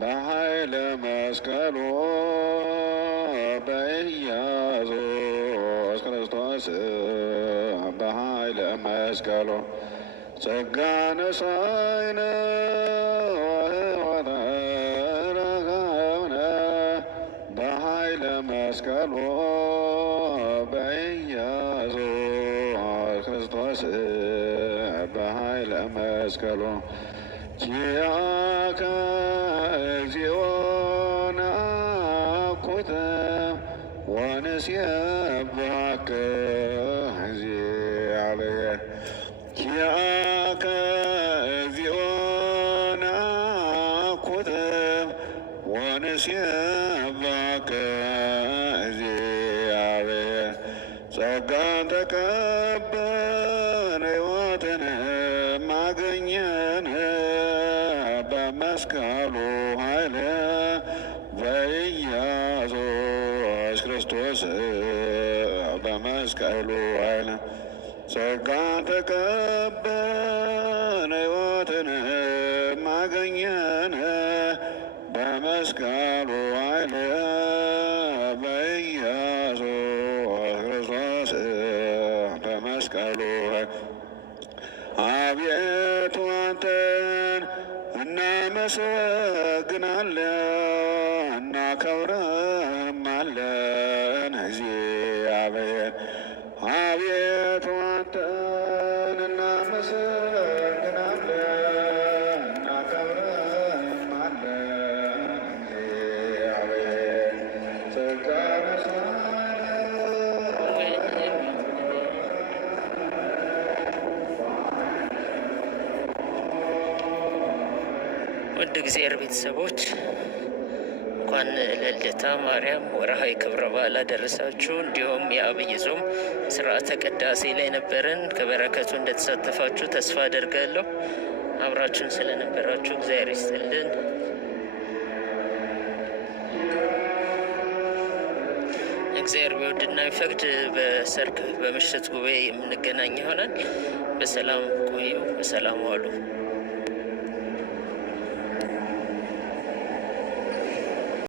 በኃይለ መስቀሉ በኢየሱስ ክርስቶስ በኃይለ መስቀሉ ጸጋነሳይነ ወሕይወተ ረከብነ በኃይለ በኃይለ መስቀሉ በኢየሱስ ክርስቶስ በኃይለ መስቀሉ ኪያከ እግዚኦ ነአኩት ወንሴብሐከ እግዚአብሔር ኪያከ እግዚኦ ነአኩት ወንሴብሐከ እግዚአብሔር ጸጋን ተቀበል ሕይወትንም አገኘን በመስቀሉ ኃይል በኢየሱስ ክርስቶስ በመስቀሉ ኃይል ጸጋን ተቀበል ሕይወትንም አገኘን በመስቀሉ ኃይል በኢየሱስ ክርስቶስ በመስቀሉ ኃይል አቤቱ አንተን እናመሰግናለን እናከብርሃለን እግዚአብሔር አቤቱ አንተን እናመሰግናለን እናከብርሃለን እግዚአብሔር ጸጋ ውድ እግዚአብሔር ቤተሰቦች እንኳን ለልደታ ማርያም ወርሃዊ ክብረ በዓል አደረሳችሁ። እንዲሁም የአብይ ጾም ስርዓተ ቅዳሴ ላይ ነበረን። ከበረከቱ እንደተሳተፋችሁ ተስፋ አደርጋለሁ። አብራችሁን ስለነበራችሁ እግዚአብሔር ይስጥልን። እግዚአብሔር ቢወድና ቢፈቅድ በሰርክ በምሽት ጉባኤ የምንገናኝ ይሆናል። በሰላም ቆዩ፣ በሰላም ዋሉ።